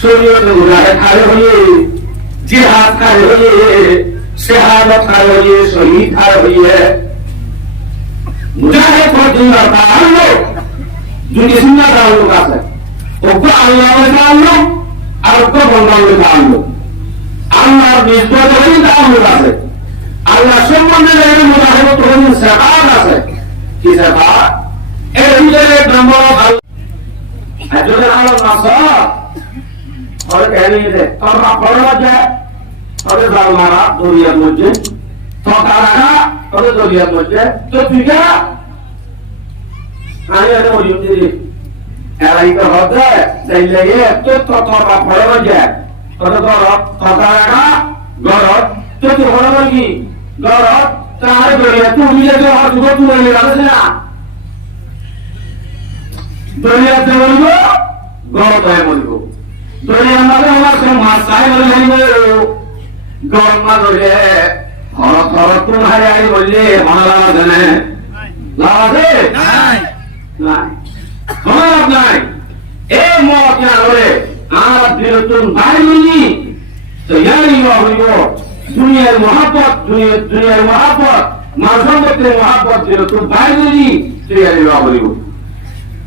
শরীয়তে মুজাহিদ খাড়ে হয়ে জিহাদ খাড়ে হয়ে শাহাদাত খাড়ে হয়ে শহীদ খাড়ে হয়ে মুজাহিদ পর্যন্ত তাআল্লুক দুটি সুন্নাত তাআল্লুক আছে ওকে আল্লাহর তাআল্লুক আর ওকে বান্দার তাআল্লুক আল্লাহর নিসবত হয়ে তাআল্লুক আছে আল্লাহ সম্বন্ধে যে মুজাহিদ তখন শাহাদাত আছে কি শাহাদাত এর ভিতরে এক নম্বর একজনের আল্লাহ নাসার और कहने दे और पढ़वा जाए और जालमारा दुनिया मुझे तो तारा और दुनिया मुझे तो तुझे आने वाले मुझे तेरी ऐलाई का होता है सही लगे तो पढ़वा जाए और तो तारा गौरव तो तू पढ़वा की गौरव तारे दुनिया तू मुझे जो और तू नहीं लगा ना दुनिया से बोलो गौरव है बोलो दुनिया में हमारे मासाई बोले गौरव में बोले और तुम्हारे आई बोले हमारा देने लावा दे नहीं हमारा नहीं ए मौत क्या बोले आना दिल तुम भाई नहीं तो यार ये हो दुनिया मोहब्बत मासूम के मोहब्बत दिल तुम भाई नहीं तो यार ये हो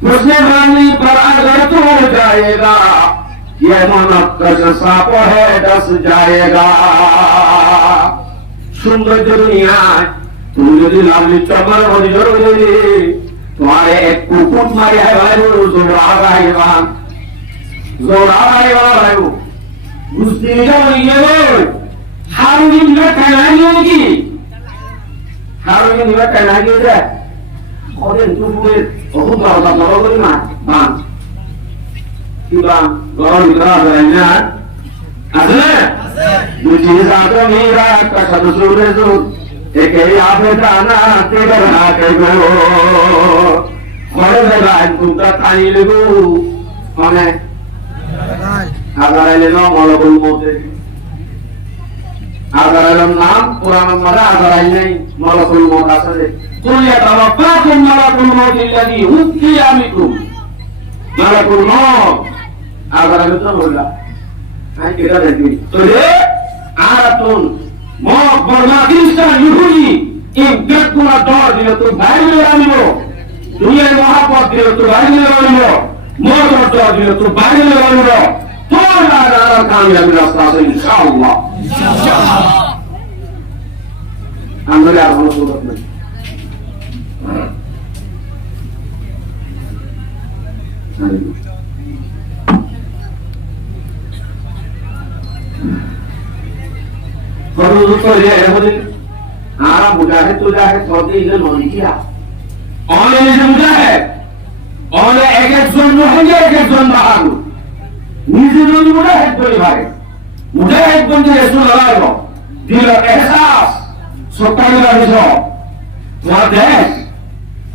मुस्लिम रानी पर अगर तू हो जाएगा ये मुनक्कश सांप है डस जाएगा सुंदर दुनिया तुम यदि लाली चमर हो जरूरी तुम्हारे एक कुकुट मारे है भाई वो जोड़ा भाई भाई वो गुस्ती नहीं है वो हारूनी में कहना नहीं हारूनी में कहना नहीं है और इन तुमने बहुत बड़ा बड़ा मार किबा गौरव इतना है असले मुझे साथों मेरा कसम सुरे सु एक ही आपे जाना तेरे ना कहो और मेरा तुमका तानी लगो हमें अगर ले लो मौलवी मोते अगर हम नाम पुराना मरा अगर नहीं मौलवी मोता से तो ये तवक्कुल मौलवी मोती लगी हुक्की आमिकुम मौलवी मोत agar itu bola, ay kita jadi. तो ये आरातुन मौत बर्माकिस्तान युहुई इम्पैक्ट पूरा दौर दियो तो भाई में आनियो दुनिया मोहब्बत दियो तो भाई में आनियो मौत और दौर दियो तो भाई में आनियो तो लाना कामयाबी रास्ता से इंशाअल्लाह हम लोग आप लोग सूरत में और उसको ये है बोले आरा मुजाहिद तो जाए सौदे इधर होने किया और ये मुजाहिद और एक जोन रहेंगे एक जोन बाहर नीचे जोन मुजाहिद बोले भाई मुजाहिद बंदे रसूल अल्लाह को दिल एहसास सोता लगा दो तुम्हारा देश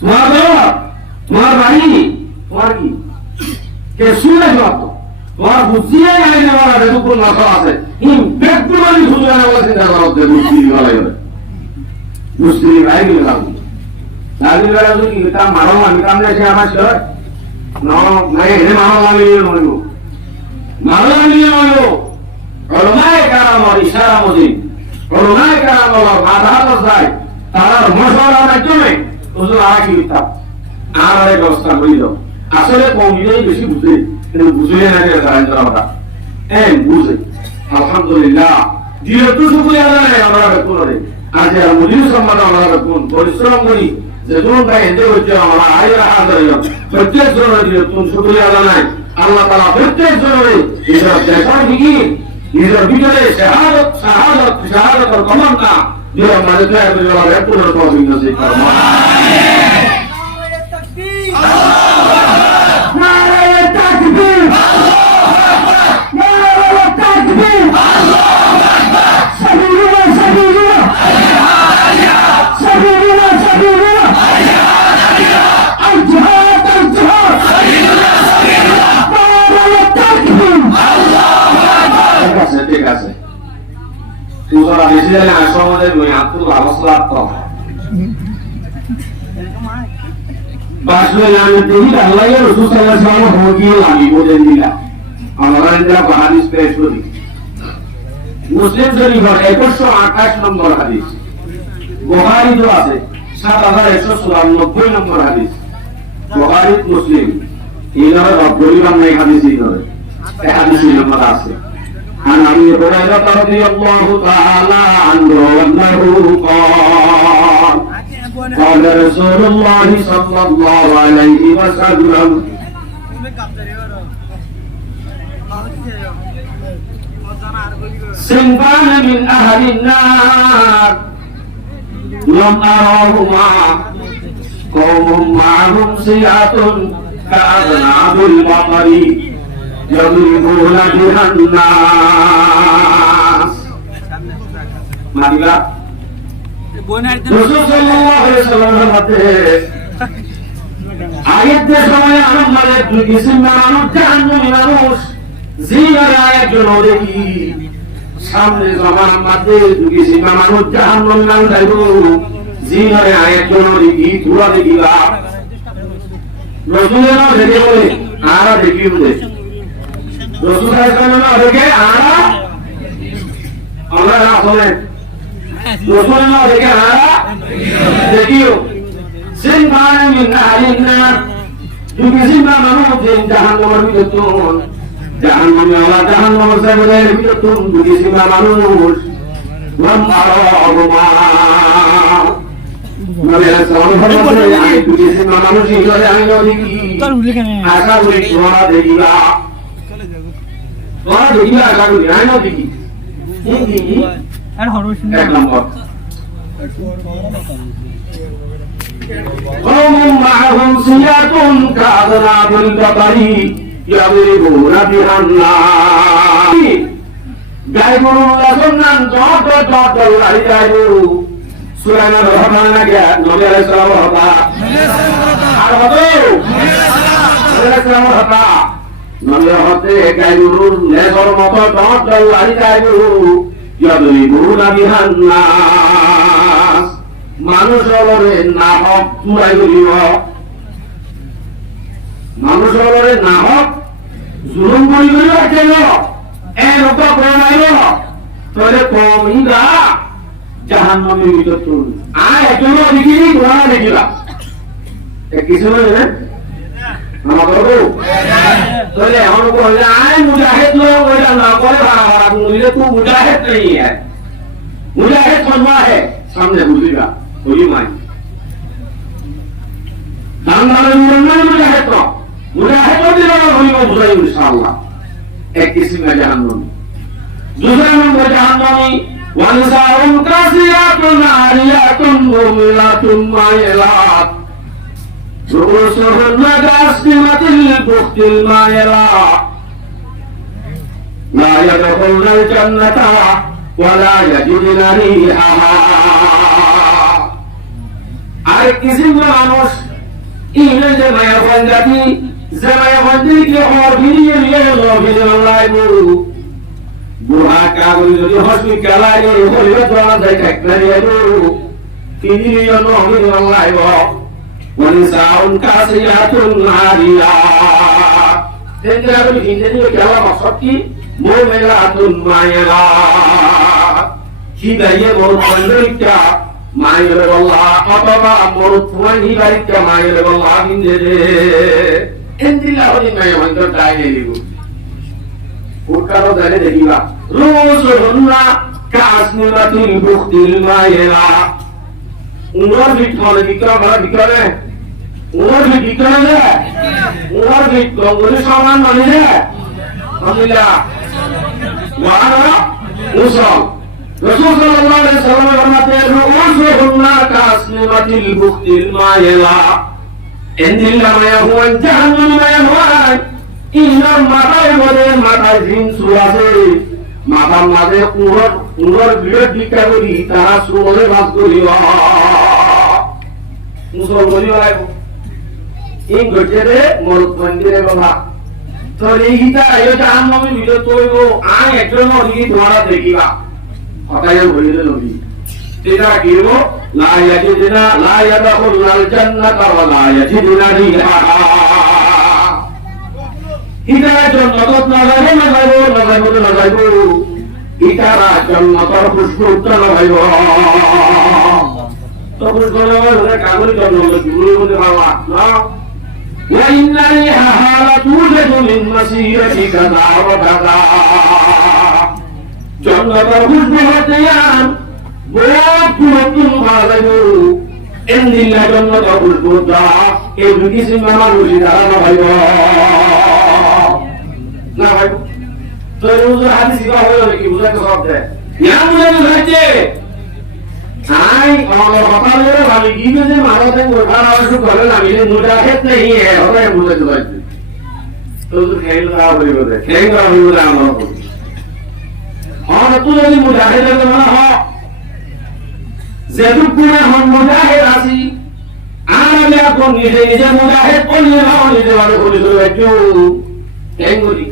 तुम्हारा भाई तुम्हारी के सुने बात তোমার বুঝিয়ে আইনে বলা যে কোন নাসা আছে ইমপ্যাক্ট মানে সুজানা বলা চিন্তা করো যে মুসলিম বলা যাবে মুসলিম ভাই গেলাম তাহলে বলা কি তা মারো আমি কামনে এসে আমার স্যার না নাই হে মারো আমি নইও মারো আমি নইও ওলামায়ে কেরাম আর ইশারা মজি ওলামায়ে কেরাম বলা আধার যায় তার মশওয়ারার মাধ্যমে হুজুর আকি কিতাব আর এক ব্যবস্থা করে দাও আসলে কওমিয়াই বেশি বুঝে বুঝলে না যে জানতামটা বুঝে আলহামদুলিল্লাহ দিলে তো শুকরিয়া জানাই আমরা করে আজ আর মুজিব সম্মান আমরা কোন পরিশ্রম করি যে কোন ভাই এতে হচ্ছে আমরা আইরা হাজার প্রত্যেক জনের দিলে তুমি শুকরিয়া জানাই আল্লাহ তাআলা প্রত্যেক জনের এটা দেখা কি নিজের ভিতরে শাহাদাত কমানটা যে আমাদের কাছে আমরা পুরো তৌফিক নসিব করুন আমিন ঠিক আছে তোরা বেশি জানে আসলে মই আত্মুল অবস্থা তো বাসলে আমি দেখি আল্লাহ রাসূল সাল্লাল্লাহু আলাইহি ওয়াসাল্লাম হয়ে লাগি বলেন দিলা আমরা যা হাদিস পেশ করি মুসলিম শরীফের 1128 নম্বর হাদিস, বুখারী তো আছে 7194 নম্বর হাদিস, বুখারী মুসলিম ইনারা রব্বুলিমান নাই হাদিস ইনারা এই হাদিস নম্বর আছে। عن أبي هريرة رضي الله تعالى عنه أنه قال قال رسول الله صلى الله عليه وسلم صنفان من أهل النار لم أراهما قوم معهم سيئة كأذناب البقر يضربون بها الناس মাদিবা রাসূল সাল্লাল্লাহু আলাইহি ওয়াসাল্লামের মতে আয়াতের সময় আমাদের দুই কিসিম মানুষ জাহান্নামী মানুষ জিনারা একজন দেখি সামনে জমানার মধ্যে দুই কিসিম মানুষ জাহান্নামী মানুষ যাইবো জিনারা একজন দেখি তোরা দেখিবা রাসূলের দেখে বলে আর দেখি বলে রাসূল সাল্লাল্লাহু আলাইহি দেখে আর আমরা আসলে রাসূল না দেখে আর দেখিও সিনফান মিন আহলিন নার দুই কিসিম মানুষ জাহান্নামের ভিতর জাহান্নামে ওরা জাহান্নামের সাগরের ভিতর দুই কিসিম মানুষ ওয়াম আরাহুমা মানে সালাম দুই কিসিম মানুষ ইহরে আইলো দেখি আশা করি তোমরা দেখিবা তোমরা দেখিবা আশা করি আইলো দেখি দেখি আর হরুষ এক নম্বর قوم معهم سيئة كأذناب البقر يضربون بها الناس গায়গুরু লাসন্নান যত যত লড়াই গায়গুরু সূরা রহমান নাকি নবী আলাইহিস সালাম হতা আর হবে আলাইহিস সালাম হতা নবী হতে গায়গুরু নেজর মত যত লড়াই গায়গুরু ইয়াদরিবুনা বিহান নাস মানুষরে না হক চুরাই করিব মানুষরে না হক জুলুম করিব কেন এরকম প্রমাইব তোরে কমিরা জাহান্নামের ভিতর তুল আর একজন দেখিনি তোরা দেখিবা কিছু না আমার বাবু তোরে এখন কইলা আয় মুজাহিদ লোক কইলা না করে ভাড়া ভাড়া মুলিলে তু মুজাহিদ नहीं है मुजाहिद बनवा है सामने बुझेगा वही माई दानदार मुजाहिद को दिला वही को बुझाई इंशाअल्लाह एक किस्म का जहन्नम दूसरा नंबर जहन्नमी वनसाउन कासियातुन आरियातुन मुमिलातुन मायलात रुसुहुन कास्तिमातिल बुख्तिल मायलात لا يدخلون الجنة ولا يجدون ريحها আর কিছু মানুষ ইনে যে মায়া বন্দাতি যে মায়া বন্দি কে হর ভিড়িয়ে নিয়ে গেল ভিড়ে লাইবো বুড়া কাগজ যদি হসপিটাল আইলে হইলে তোরা যাই একটা নিয়েবো তিনি নিয়ে নো ভিড়ে লাইবো ওয়ানসাউন কাসিয়াতুন নারিয়া তেন্দ্রা বলি হিন্দে নিয়ে গেলা মাসকি মুমিলাতুন মায়লা হিদায়ে মরুদ পন্ডিকা মায়লে আল্লাহ অথবা মরুদ পুরানি বাড়িকা মায়লে আল্লাহ হিন্দে রে এন্দিলা হরি মায় মন্ত্র ডাইলে লিবু উকারো দালে দেখিবা রুসুহুন্না কাসনিমাতিল বুখতিল মায়লা উমর বিটলে বিক্রমে উমর বিক্রমে উমর বিক্রমে সমান মানে রে আমিলা ওয়ানা মুসল রাসূল সাল্লাল্লাহু আলাইহি ওয়াসাল্লাম ফরমাতে রুসুহুন্না কাসনিমাতিল বুখতিল মায়লা এন্দিলা মায়া হুয়া জাহান্নাম মায়া হুয়া ইনার মাথায় বলে মাথায় জিন সুরাছে মাথার মাঝে উমর বিরোধ ভিক্ষা করি তারা সুরে বাস করিব মুসল বলিব লাগবো এই ঘটে মরুদ মন্দিরে বাবা তো এইটা আয়ো জাহান্নামের ভিতর তৈব আই একজন অধিক তোমারা দেখিবা হঠাৎ বলিলে নবী এটা কিরব লা ইয়াজিদনা লা ইয়াদখুলুল জান্নাতা ওয়া লা ইয়াজিদুনা রিহা ইতারা জন্নতত না যাইব ইতারা জন্নতর খুশবুত না যাইব তো খুশবু হলে কাগজ জন্নত শুরুর মধ্যে বাবা না ওয়া ইন্না রিহা লা তুজাদু মিন মাসিরাতি কাযা ওয়া কাযা জন্নতর খুশবু হতে ইয়ান বহুত নতুন পাওয়া যাইব এন্দিল্লা জন্নতর খুশবু দা এই দুটি সীমা মানুষই দ্বারা না ভাইব না ভাই তো রোজের হাদিস কি হবে কি বুঝাতে হবে ইয়া বুঝাতে আই আমার কথা বলে ভাবি কি যে মারতে গোঠার আওয়াজ করে না মিলে মুজাহিদ नहीं है হবে বুঝাতে পারছি তো খেল না হইবে খেল না হইবে আমার আর তুই যদি মুজাহিদ না হ যেটুক গুণে হন মুজাহিদ আছি আর আমি এখন নিজে নিজে মুজাহিদ করলে না নিজে ভাবে বলি তো এই করি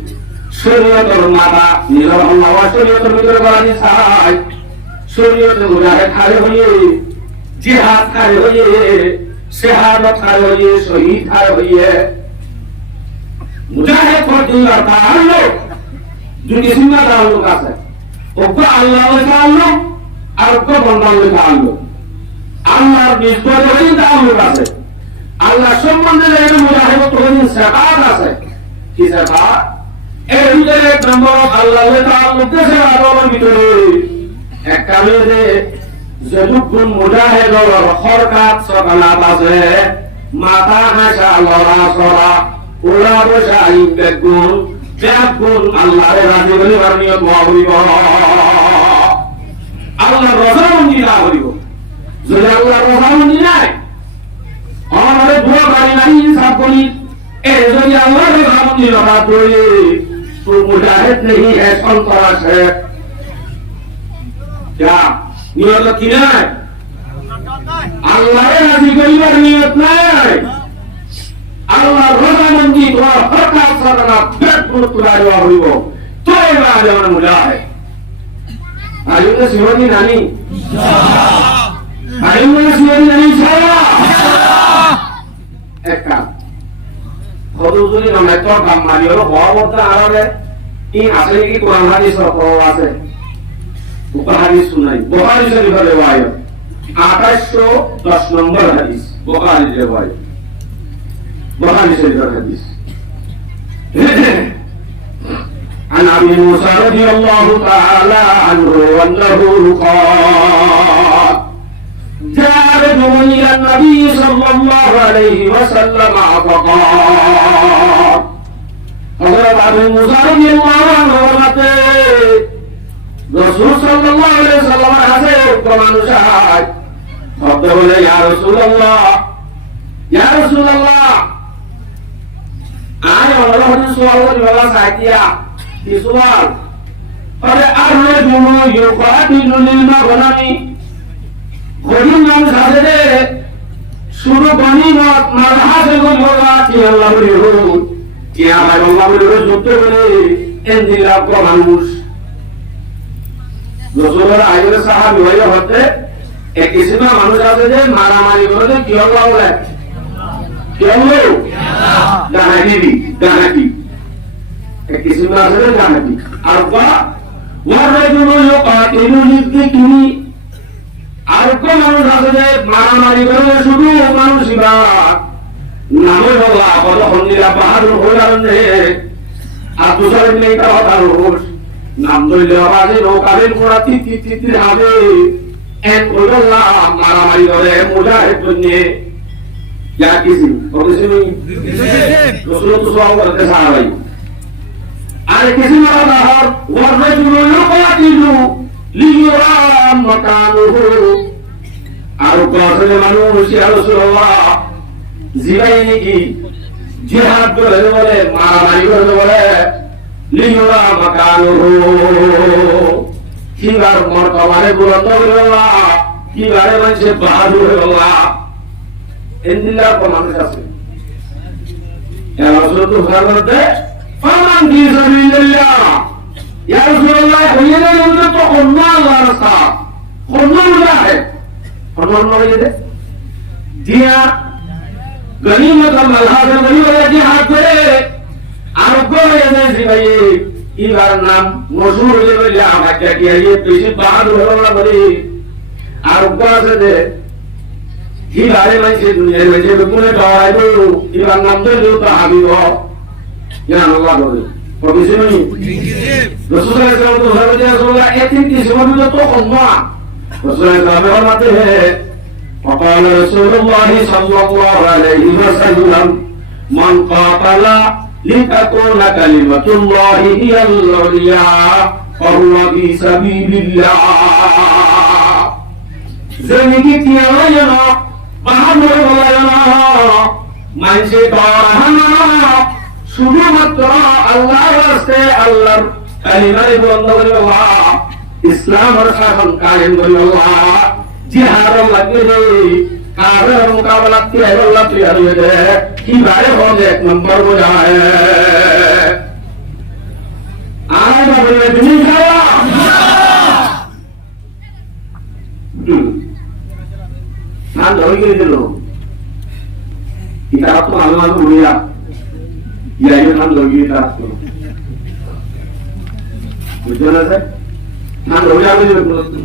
শরীয়তের মাথা নিজের আল্লাহ শরীয়তের ভিতরে করা নি চাই শরীয়তে মুজাহিদ খারে হইয়ে জিহাদ খারে হইয়ে শাহাদাত খারে হইয়ে শহীদ খারে হইয়ে মুজাহিদ ফরজুল্লাহ তাআল্লুক দুটি সীমা তাআল্লুক আছে ওকে আল্লাহর তাআল্লুক আর ওকে বান্দার তাআল্লুক আল্লাহর নিসবত হইয়ে তাআল্লুক আছে আল্লাহ সম্বন্ধে যেন মুজাহিদ তখন শাহাদাত আছে কি শাহাদাত এর ভিতরে এক নম্বর আল্লাহর তাআল্লুক আছে আল্লাহর ভিতরে এক কালে যে যদুকুন মুজাহিদর হরকাত সকালাত আছে মাথা হাসা লড়া সরা ওরা বসা ইবেগুন বেগুন আল্লাহর রাজি বলি বর্ণিয়ত হইব আল্লাহর রহমতি না হইব যদি আল্লাহর রহমতি নাই আমাদের দোয়া করি নাই ইনসাফ করি এ যদি আল্লাহর রহমতি না হইলে तो मुजाहिद नहीं है संतरास है क्या नियत की नहीं अल्लाह राजी करीबर नियत नहीं अल्लाह रज़ामंदी तो हर का सरना बेकुल तुराया हुई तो ये बात है मुजाहिद आयु ने सिवानी नानी आयु ने सिवानी नानी छाया एक काम হদুজুরি নামে তো কাম মারি হলো বড় আরবে এই আসলে কি কোরআন হাদিস আছে বুখারী হাদিস শুনাই বুখারী শরীফের রিওয়ায়াত 2810 নম্বর হাদিস বুখারী রিওয়ায়াত বুখারী শরীফের হাদিস عن ابي موسى رضي الله تعالى عنه انه قال جاء رجل إلى النبي صلى الله عليه وسلم فقال حضرت أبو موسى رضي الله عنه رسول صلى الله عليه وسلم حسيب كمان شاهد فقال يا رسول الله يا رسول الله أنا والله سؤال ولا ساكيا في سؤال فالرجل يقاتل للمغنم গরিব মানুষ আছে রে শুরু গনিমত মারহাসে গোলা কি আল্লাহ বলি হো কি আমার আল্লাহ বলি হো যুদ্ধ করে এন্দিলা কো মানুষ রাসূলুল্লাহ আইরে সাহাবী হয়ে হতে এক কিসিমা মানুষ আছে যে মারামারি করে কি আল্লাহ বলে কি আল্লাহ জাহাদি এক কিসিমা আছে জাহাদি আর বা ওয়ারাজুলু ইউকাতিলু লিযিকরি আর কোন মানুষ আছে যে মারামারি করে শুধু মানুষই বা নামে বলা কত হন্দিরা পাহাড় হইলানে আর তুষারের নেই তা কথা রোজ নাম ধরলে আবাজে নৌকাদের পোড়া তিতি হবে এক ওইলা মারামারি করে মুজাহিদ বনে ইয়া কিসি কতসি রসুল তো সওয়াল করতে সাহাবাই আর কিসি মারা হর ওয়ারজুলু ইউকাতিলু লিয়ুরা মাকানুহু আর কোসে মানুষ ইয়া রাসূলুল্লাহ জিবাই নাকি জিহাদ করে বলে মারামারি করে বলে লিয়ুরা মাকানুহু কিবার মর্তবারে বুলন্দ হইলা কিবারে মানুষে বাহাদুর হইলা এন্দিলা কো মানুষ আছে ইয়া রাসূলুল্লাহ ফরমাতে ফামান ফি সাবিলিল্লাহ ইয়া রাসূলুল্লাহ হইলে না তো আল্লাহ রাস্তা কোন মুজাহিদ কোন মুজাহিদ দিয়া গনিমত আল্লাহ গনিমত জিহাদ করে আরোগ্য হয়ে যাচ্ছে ভাই এবার নাম মশুর হয়ে গেলে আমাকে কি বেশি বাহাদুর হলো না বলি আরোগ্য আছে যে এবারে মাইছে দুনিয়ার মাইছে কোনে ডরাইব এবার নাম ধরে তো হাবিব জান আল্লাহ বলে প্রবিশনী রাসূলুল্লাহ সাল্লাল্লাহু আলাইহি ওয়াসাল্লাম এতিম কি সময় তো কমা রাসূলুল্লাহ সাল্লাল্লাহু আলাইহি وقال رسول الله صلى الله عليه وسلم من قاتل لتكون كلمة الله هي العليا فهو في سبيل الله زميكي تيانا বাহাদুর বলায় না মানসে ডরানা শুধুমাত্র আল্লাহর রাস্তে আল্লাহর কালিমারে বন্ধ করে আল্লাহ ইসলামের শাসন কায়েম করে আল্লাহ জিহাদ লাগে রে কারের মোকাবেলা কে আল্লাহ তৈরি হয়ে যায় কি বারে হবে এক নম্বর বোঝায় আর বলে তুমি যাও নাম ধরে গিয়ে দিল এটা তো আল্লাহ বলিয়া ইয়া নাম ধরে গিয়ে তার বুঝতে না নাম ধরে যাবে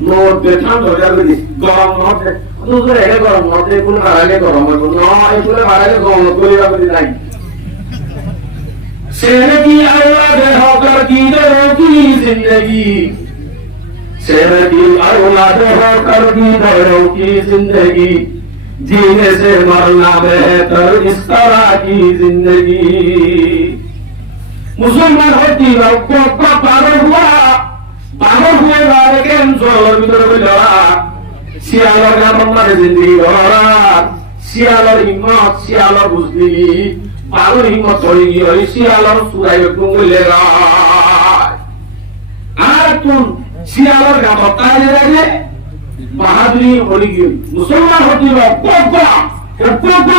নোট বেতন ধরে যাবে গরম নোট তো রে গরম নোট এগুলো বাড়ালে গরম হবে না এগুলো বাড়ালে গরম করে যাবে নাই शेर की औलाद होकर की दरो की जिंदगी शेर की औलाद होकर की दरो की जिंदगी जीने से मरना बेहतर इस तरह की जिंदगी मुसलमान होती को पागल हुए वाले के अंचल ভিতরে লড়া শিয়ালর গামমারে জিন্দেগি লড়া শিয়ালর হিম্মত শিয়ালর বুঝলি পাগল হিম্মত হয়ে গিয়ে শিয়ালর সুরাই গুঙ্গলে আর তুই শিয়ালর গামত কাজে লাগে বাহাদুরি হয়ে গিয়ে মুসলমান হতে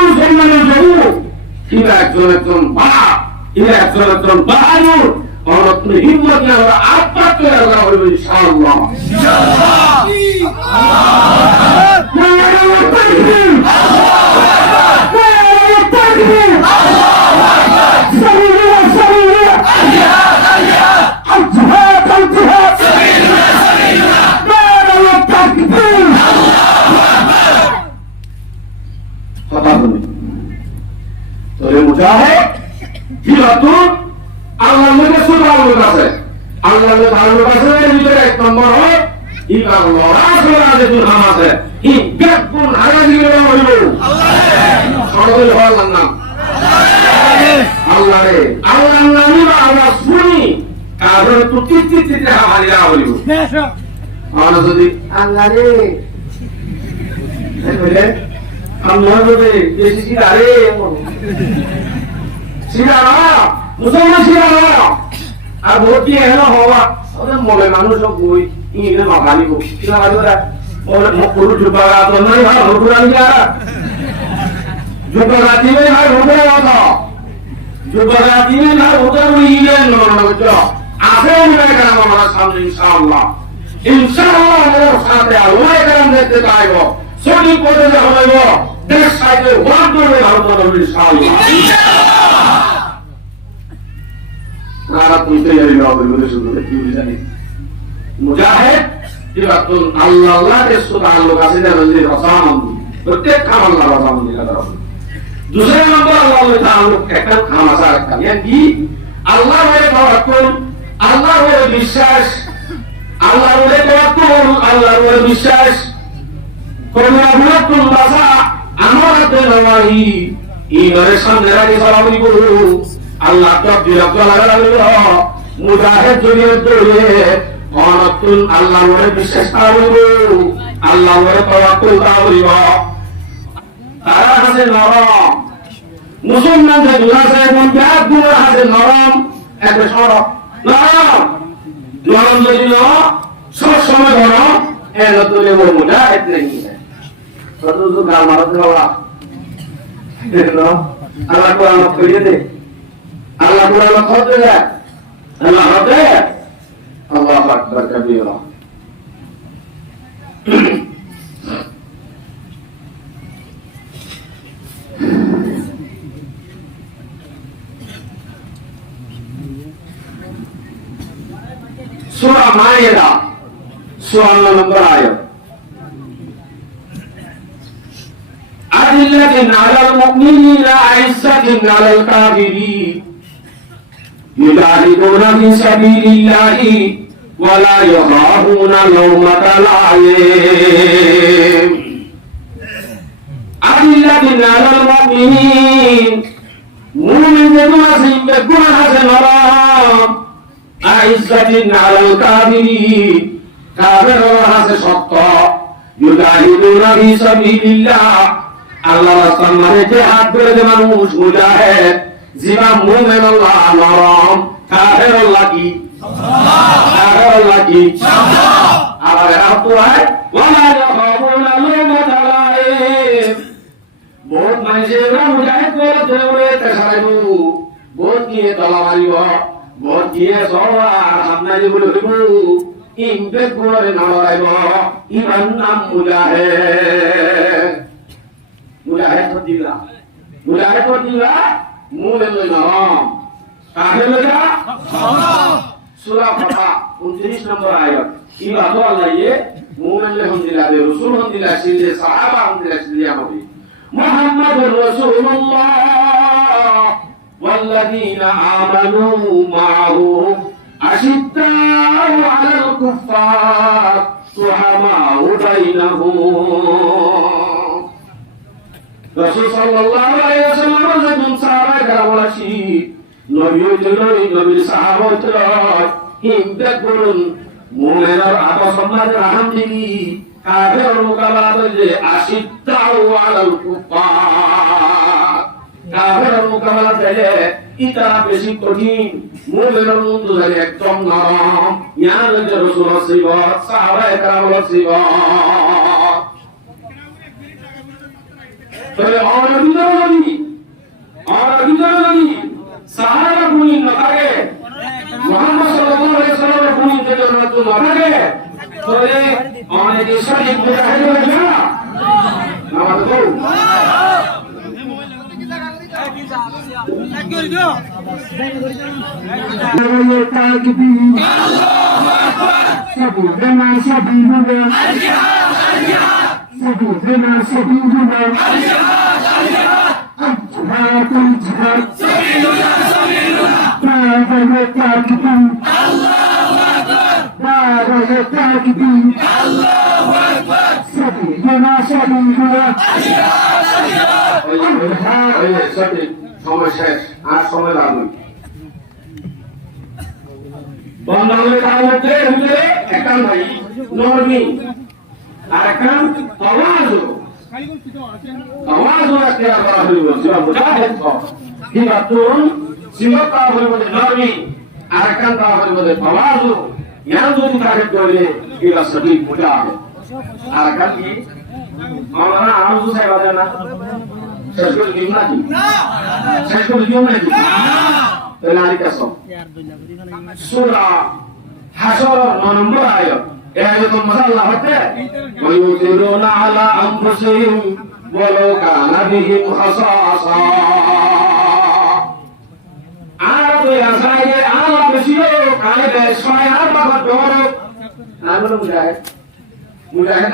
মুসলমানের জন্য কিনা একজন বাহাদুর অনত্ন হিম্মত না আমরা আত্মাত করে আল্লাহ বলবো ইনশাআল্লাহ মুজাহিদ জিহাদুন আল্লাহর মধ্যে সুবহানাল্লাহ আছে আল্লাহর ভালো আছে এর ভিতরে এক নম্বর হয় ইবার লড়াই আছে দুর্হাম আছে ই বেকুন হারাজি গেল হইল আল্লাহ সরল হওয়ার নাম আল্লাহ রে আল্লাহর নামে আওয়াজ শুনি কারণ তো তিতিতে হারিয়া হইল আমরা যদি আল্লাহ রে বলে আমরা যদি বেশি আরে শিরানা মুসলমান শিরানা আর ভোটি এলো হওয়া ওদের মনে মানুষ বই ইংরেজি মাগালি বই কিনা আলোরা ওরে মকুরু জুবারা তো নাই ভাই ভোটুরা নিয়া জুবারা দিবে ভাই ভোটুরা কথা জুবারা দিবে না ভোটুরা ইলে নরনগো আছে মনে করা আমরা সামনে ইনশাআল্লাহ ওর সাথে আল্লাহ کرام দেখতে পাইব সঠিক পথে হইব দেশ সাইডে ওয়ান করবে ভারত ইনশাআল্লাহ নারা তুলতে যাবে বলে শুধু কি জানি মুজাহিদ জিরাতুল আল্লাহ के सुभान আছে না যে রসামন প্রত্যেক কাম আল্লাহ রসামন দিলা দাও दूसरे नंबर अल्लाह ताआला একটা কাম আছে একটা কি আল্লাহ এর তাওয়াক্কুল আল্লাহ এর বিশ্বাস আল্লাহ এর তাওয়াক্কুল আল্লাহ এর বিশ্বাস কোরআনুল বাসা আমাদের নওয়াহি ইমানের সামনে রাখি সালাম করব আল্লাহ তাকবীর আল্লাহ মুজাহিদ জুনিয়র দৌড়ে অনতুল আল্লাহর বিশ্বাস করব আল্লাহর তাওয়াক্কুল করব তারা আছে নরম মুসলমানদের দুলাসে এবং ব্যাগুলো আছে নরম একটা সরব নরম নরম যদি সব সময় নরম এর তুলে वो मुजाहिद नहीं है तो गाल मारो बाबा देखो अल्लाह कुरान कहिए दे अल्लाह कुरान खोद दे अल्लाह होते अल्लाह अकबर कबीरा সূরা মায়েদা 54 নম্বর আয়াত আদিল্লাতিন আলাল মুমিনিনা আইসাতিন আলাল কাফিরিন ইউজাহিদুনা ফি সাবিলিল্লাহি ওয়া লা ইয়াখাফুনা লাওমাতা লাইম আদিল্লাতিন আলাল মুমিনিন মুমিনদের আছে বেগুন আছে নরম আইসাতিন আলাল কাফিরিন কাফেররা আছে শক্ত ইউজাহিদুনা ফি সাবিলিল্লাহ আল্লাহর রাস্তায় মানে জিহাদ করে যে মানুষ মুজাহিদ জিবা মুমিন আল্লাহ নরম কাফের আল্লাহ কি কাফের আল্লাহ কি আর এত হয় ওয়ালা ইয়াখাফুনা লাওমাতা লাইম বহুত মানুষেরা মুজাহিদ করে দেওরে তেসাইবু বহুত নিয়ে তলা মারিব বহুত দিয়ে সবার সামনে বলে হইব ইমবে করে নড়াইব ইমান নাম মুজাহিদ মুজাহিদ তো দিলা মুমিন নরম কাফের লগা সূরা ফাতহা 29 নম্বর আয়াত ইবা তো আল্লাহ ইয়ে মুমিন লে হন্দিলা দে রাসূল হন্দিলা সিলে সাহাবা হন্দিলা সিলিয়া নবী মুহাম্মাদুর রাসূলুল্লাহ والذين آمنوا معه أشداء على الكفار رحماء بينهم রাসূল সাল্লাল্লাহু আলাইহি ওয়াসাল্লাম যখন সাহাবা کرام আসি নবীর সাহাবা হইতো হিমতে করুন মুমিনের আপসমাজ রাহমতি কাফের মোকাবেলাতে আশিদ্দাউ আলাল কুফার কাফের মোকাবেলাতে এটা বেশি কঠিন মুমিনের মধ্যে জানি একদম নরম ইয়ার যে রাসূল সাহাবা کرام তবে আর ভিতরে সাহাবা গুণী না থাকে মুহাম্মদ সাল্লাল্লাহু আলাইহি ওয়াসাল্লামের গুণী যেন না থাকে তবে অনেক ইসলামিক মুজাহিদ হয়ে না নামাজ পড়ো سبيلنا سبيلنا الجهاد الجهاد الجهاد سبيلنا باب الكاتبين الله أكبر باب الكاتبين الله أكبر سبيلنا الجهاد সময় শেষ আর সময় লাগবে বন্ধুদের মধ্যে একটা ভাই নরমি আরেকখান তাওয়াজু একটা করা হইব যেটা মুজাহিদ কি বাতুন সিমতা হইব নরমি আরেকখান তা হইব তাওয়াজু ইয়ান যদি কাজ করে এরা সঠিক মুজাহিদ আরেকখান কি মাওলানা আউযু সাহেব আছেন না শেষ করে দিন না শেষ করে দিও না তাহলে আর কি সব সূরা হাশর 9 নম্বর আয়াত এরকম মশাল্লাহ হতে ওয়ুদিরুনা আলা আনফুসিহিম ওয়ালাউ কানা বিহিম খাসাসা আরবে আসায়ে আলা বসিও কালে ছয় আর বাবা ডরো নামলো মুজাহিদ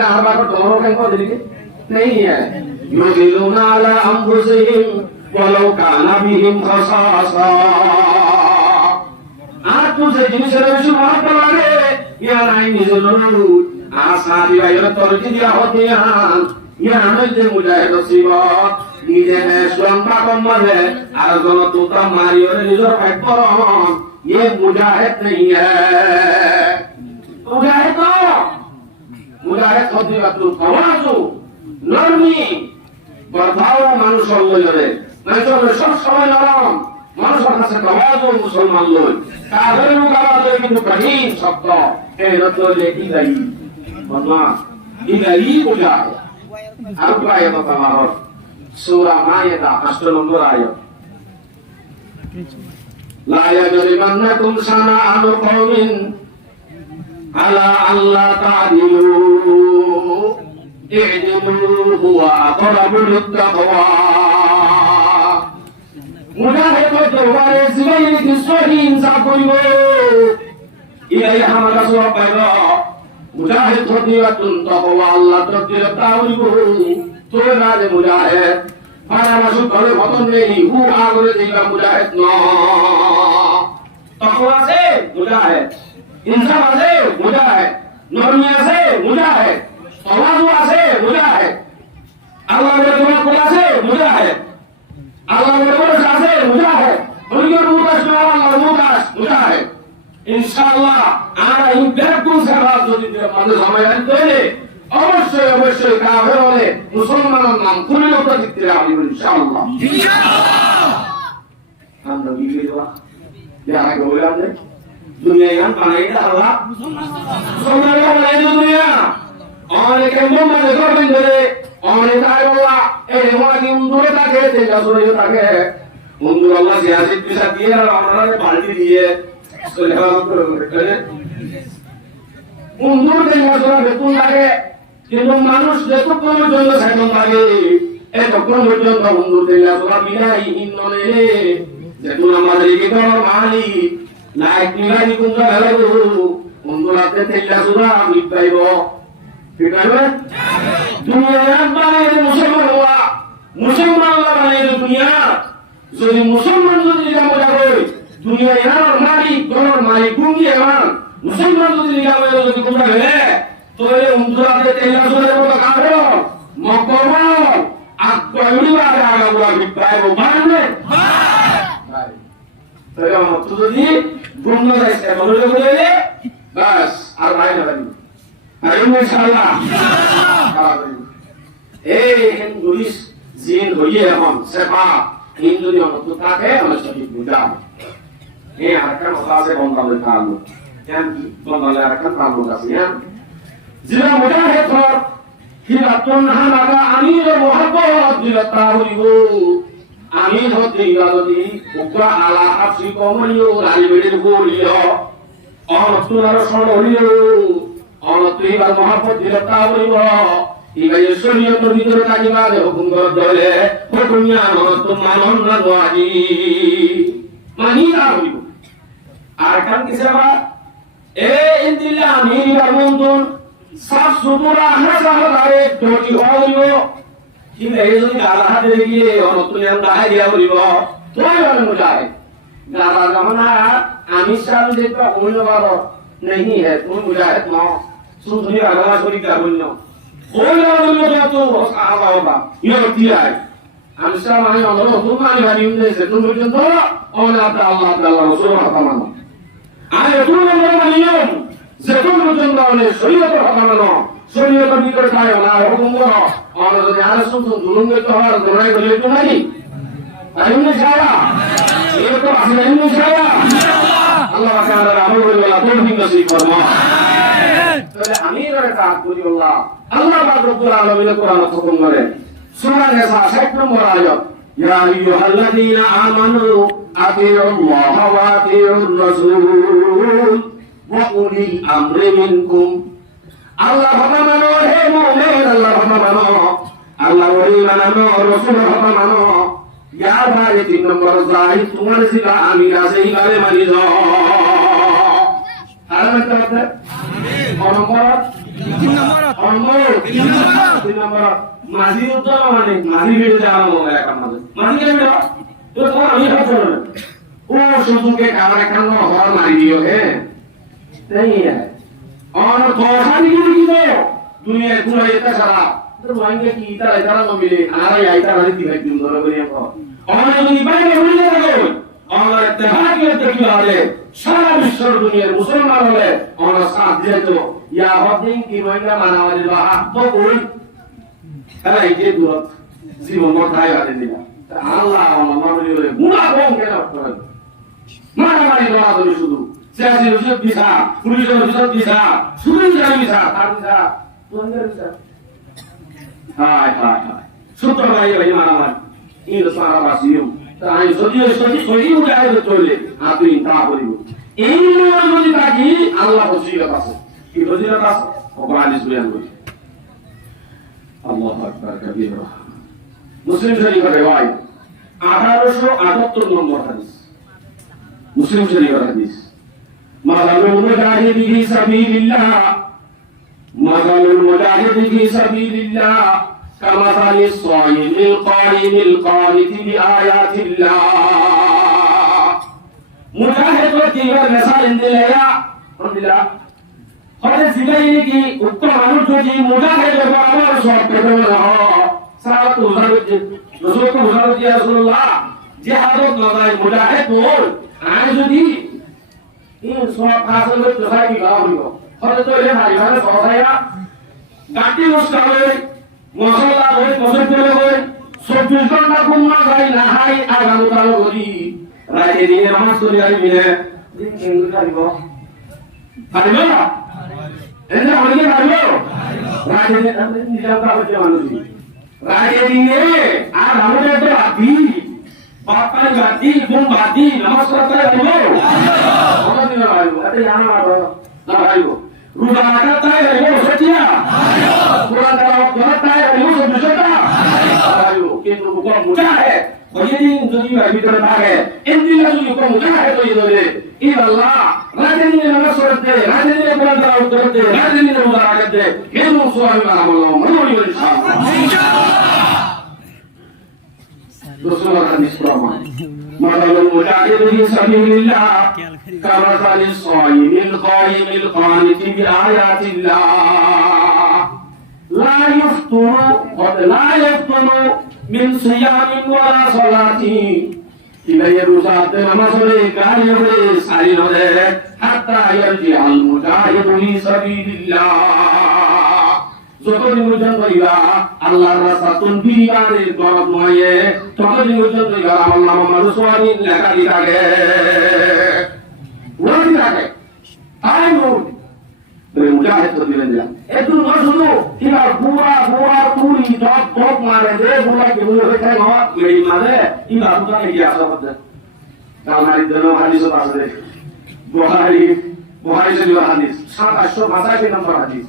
আর বাবা ডরো কেন কো দিলি नहीं है युदिरुना अला अनफुसिहिम वलाउ काना बिहिम खसासा আর তুই জিনিসের বেশি মনে পড়ে ইয়ার আই নিজের আসারি ভাইয়ের তরকি দিয়া হতে ইয়ার যে মুজাহিদ সিবত নিজে লম্বা কম্মে আর জন তোতা মারিও নিজের একবরন ये मुजाहिद नहीं है मुजाहिद होती बातू कवाजू नरमी बर्धाओ মানুষ লইরে মানুষের সব সময় নরম মানুষের কাছে কওয়াজু মুসলমান লই কাফের মুকাবালা কিন্তু কঠিন শব্দ এই রতলে ইলাই বদমা ইলাই মুজাহিদ আর আয়াত তামার সূরা মায়েদা 8 নম্বর আয়াত لا يجرمنكم شنآن قوم على ألا تعدلوا اعدلوا هو أقرب للتقوى মুজাহিদ দরবারে সিবাইল কিসরি ইনসাফ করিব ইলাই হামালা সওয়াব পাইব মুজাহিদ ফদিলাতুন তাকওয়া আল্লাহ তকদির তাউলিব তোরে না যে মুজাহিদ পারা মাসু করে মতন নেই হু আগরে দিলা মুজাহিদ ন তাকওয়া আছে মুজাহিদ ইনসাফ আছে মুজাহিদ নরমি আছে মুজাহিদ তাওয়াজু আছে মুজাহিদ আল্লাহর তাওয়াক্কুল আছে মুজাহিদ আল্লাহর ভরসা আছে মুজাহিদ দুনিয়ার মুতাশ না আল্লাহর মুতাশ মুজাহিদ ইনশাআল্লাহ আমরা এই বেকুল সেবা যদি আমাদের সময় আনতে অবশ্যই অবশ্যই কাফের হলে মুসলমানের নাম পরিণত দিতে হবে ইনশাআল্লাহ আমরা কি বলবো যারা বললাম যে দুনিয়া গান বানাই দা আল্লাহ মুসলমানরা বানাই দুনিয়া অনেকে মোহাম্মদ করবেন ধরে অনেক আয় বাবা এই মাটি উন্দুরে থাকে তেজা সরিয়ে থাকে উন্দুর আল্লাহ জিয়াজিদ পিছা দিয়ে আর আমরা পাল্টি দিয়ে চলে করে উন্দুর তেজা সরা বেতন লাগে কিন্তু মানুষ যতক্ষণ পর্যন্ত সেতন লাগে এতক্ষণ পর্যন্ত উন্দুর তেজা সরা বিনাই হিন্দনে যেতুন আমাদের কি করার মালি লাইক নিগানি কুন্দা গেলো উন্দুরাতে তেজা সরা বিপাইব ঠিক আছে দুনিয়া বানাই মুসলমান হওয়া মুসলমান বানাই দুনিয়া যদি মুসলমান যদি মজা করে দুনিয়া এর মালিক গণর মালিক গুঙ্গি এমন মুসলমান যদি যদি কোনটা গেলে তো এই উন্দুরাতে তেলা সরে মতো কারো মকর আকবরি বারে আগাগুলা বিপাইব মানে ভাই তাই আমার তো যদি গুঙ্গ যাইছে মনে করে বাস আর ভাই না ভাই ইনশাআল্লাহ এই হিন্দুইস জিন হইয়ে এখন সেবা হিন্দু জগৎ তাকে আমরা সঠিক বুঝাব এই আরকান খাসে বন্দালে তালুক কেন কি বন্দালে আরকান তালুক আছে হ্যাঁ জিরা মুজাহিদ হর হিরাতুন হানাকা আমির মুহাব্বত দিলতা হইব আমি হতে যদি উকরা আলা হাফসি কমলিও রাইবের বলিও অনতুনার সরলিও অনতুইবার মুহাব্বত দিলতা হইব ইবাই শরীয়তের ভিতরে থাকিবা হুকুম করে দলে হুকুমিয়া মত মানন না দোয়াজি মানি না হইব আর কান কিসে বা এ ইনদিল্লাহ আমির মন্তন সাফ সুতুরা হাসাহারে দড়ি হইব কি এই যদি গালা হাতে গিয়ে অনতুনিয়া দাহাই দিয়া হইব তোই বলে মুজাহিদ গালা জামানা আমি সাল দেখবা অন্যবার नहीं है तुम मुजाहिद न सुन दुनिया आगमा छोड़ी क्या बोलनो ওলা বললো তো সাহাবা বাবা ইয়া দিলাই আমসা মানে অন্ধ তুমি মানে ভাবি উঠেছে তুমি পর্যন্ত ওলা আল্লাহ আল্লাহ রাসূল কথা মানো আর তুমি বলবা নিয়ম যে তুমি পর্যন্ত মানে শরীয়তের কথা মানো শরীয়তের ভিতরে থাকে না হুকুম করো আর যদি আর শুধু দুলঙ্গে তো হওয়ার দৌড়াই গেলে তো নাই আইনে ছাড়া এই তো আসলে আইনে ছাড়া আল্লাহ তাআলা আমল করে তৌফিক নসিব ফরমা তাহলে আমিরের কাজ করি আল্লাহ পাক রব্বুল আলামিন কোরআন হুকুম করে সূরা নিসা 60 নম্বর আয়াত ইয়া আইয়ুহাল্লাযীনা আমানু আতিউল্লাহ ওয়া আতিউর রাসূল ওয়া উলিল আমরি মিনকুম আল্লাহ কথা মানো হে মুমিন আল্লাহ কথা মানো আল্লাহ ওলি মানো রাসূল কথা মানো ইয়া ভাই 3 নম্বর যাই তোমার সিলা আমির আছে ইবারে মানি যাও আর একটা কথা নম্বর 3 নম্বর মাঝি উত্তর মানে মাঝি ভিড়ে যাওয়া এলাকা মাঝে মাঝি কেন তো তোমার আমি কথা বলে ও সুন্দরকে কারণ এখানে হর মারি দিও হে তাই और थोड़ा नहीं की तो दुनिया पूरा इतना सारा तो मांगे कि इतना तो मिले आरा या इतना नहीं दिखाई तुम दोनों को ये और जो निभाए भूल जाओ और इत्तेफाक के तरीके वाले सारा विश्व दुनिया मुसलमान वाले और साथ दे तो या होते कि महिला मानवारी बाहा तो कोई अरे ये दूर जीवन में थाई वाले दिला अल्लाह मानवारी वाले बुरा कौन के ना मानवारी दोनों तो शुरू सियासी रुजत bisa, पुलिस रुजत bisa, सुरु जानी bisa, तार bisa, तुंगर bisa. Hai. Sutra bayi bayi mana? Ini salah basium. Tapi sodi udah ada betul. Atu inta beribu. Ini orang jadi lagi Allah bersirat pasal. Kita bersirat pasal. Orang di Surian beri. Allah Akbar kabir. Muslim Sharif riwayat 1878 নম্বর hadis. Muslim Sharif hadis. মাসালুল মুজাহিদি ফি সাবিলিল্লাহ মাসালুল মুজাহিদি ফি সাবিলিল্লাহ কামাসালিস সাইমিল কারিমিল কানিতি বিআয়াতিল্লাহ মুজাহিদ কি মিসাল দিলেয়া আলহামদুলিল্লাহ হযরত জিবাইনি কি উত্তর মানুষ যদি মুজাহিদ বরাবর সব পেতে না সাহাবাত রাসূল কো হুজুর ইয়া রাসূলুল্লাহ জিহাদত নয় মুজাহিদ বল আর যদি এই সব ফাসল তো সাই কি গাওইব হযরত এ ভাই ভাই সহায়া গাটি মুস্তাবে মশলা হই মশলা হই 24 ঘন্টা ঘুম না যায় না হাই আগামী কাল করি রাতে দিনে নামাজ পড়ি আর মিলে দিন কেন করিব পারিব না এনে হইলে পারিব রাতে দিনে আমরা নিজামটা হচ্ছে মানুষ রাতে দিনে আর আমাদের তো আদি বাপার গাতি ঘুম বাতি নামাজ পড়তে পারিব আমরা দিনে পারিব এতে জানা না পারিব রোজা রাখতে পারিব সতিয়া কোরআন তেলাওয়াত করতে পারিব সত্যটা পারিব কিন্তু কোন মুজাহিদ ওইদিন যদি ভিতরে থাকে ইনদিলা যদি কোন মুজাহিদ হয়ে ধরে ইল্লাহ রাজনীতি নামাজ পড়তে রাজনীতি কোরআন তেলাওয়াত করতে রাজনীতি রোজা রাখতে কেন সুবহানাল্লাহ আল্লাহ মনে ইনশাআল্লাহ রাসূলুল্লাহ হাদিস প্রমাণ মাদালুল মুজাহিদ ফি সাবিলিল্লাহ কামাসালিস সাইমিল কাইমিল কানিতি বিআয়াতিল্লাহ লা ইফতুরু মিন সিয়ামিন ওয়ালা সালাতি ইলাইহি রুজাতে নামাজ পড়ে গায়ে পড়ে সারি হলে হাত্তা ইয়ারজি আল মুজাহিদ ফি সাবিলিল্লাহ যতদিন পর্যন্ত ইয়া আল্লাহর রাস্তাতুন বিয়ারে গরব নয় ততদিন পর্যন্ত ইয়া আল্লাহ মারুসওয়ানি লেখা দি থাকে ওই থাকে আই নো মুজাহিদ তো দিলেন দিলাম একটু শুধু কিবা বুয়া পুরি দপ মারে দে বুয়া কে বুয়া হয়ে যায় না মেরি মারে ইবা বুয়া কে দিয়া আসা করতে কালমারি জন্য হাদিস আছে বুখারী শরীফ হাদিস 785 নম্বর হাদিস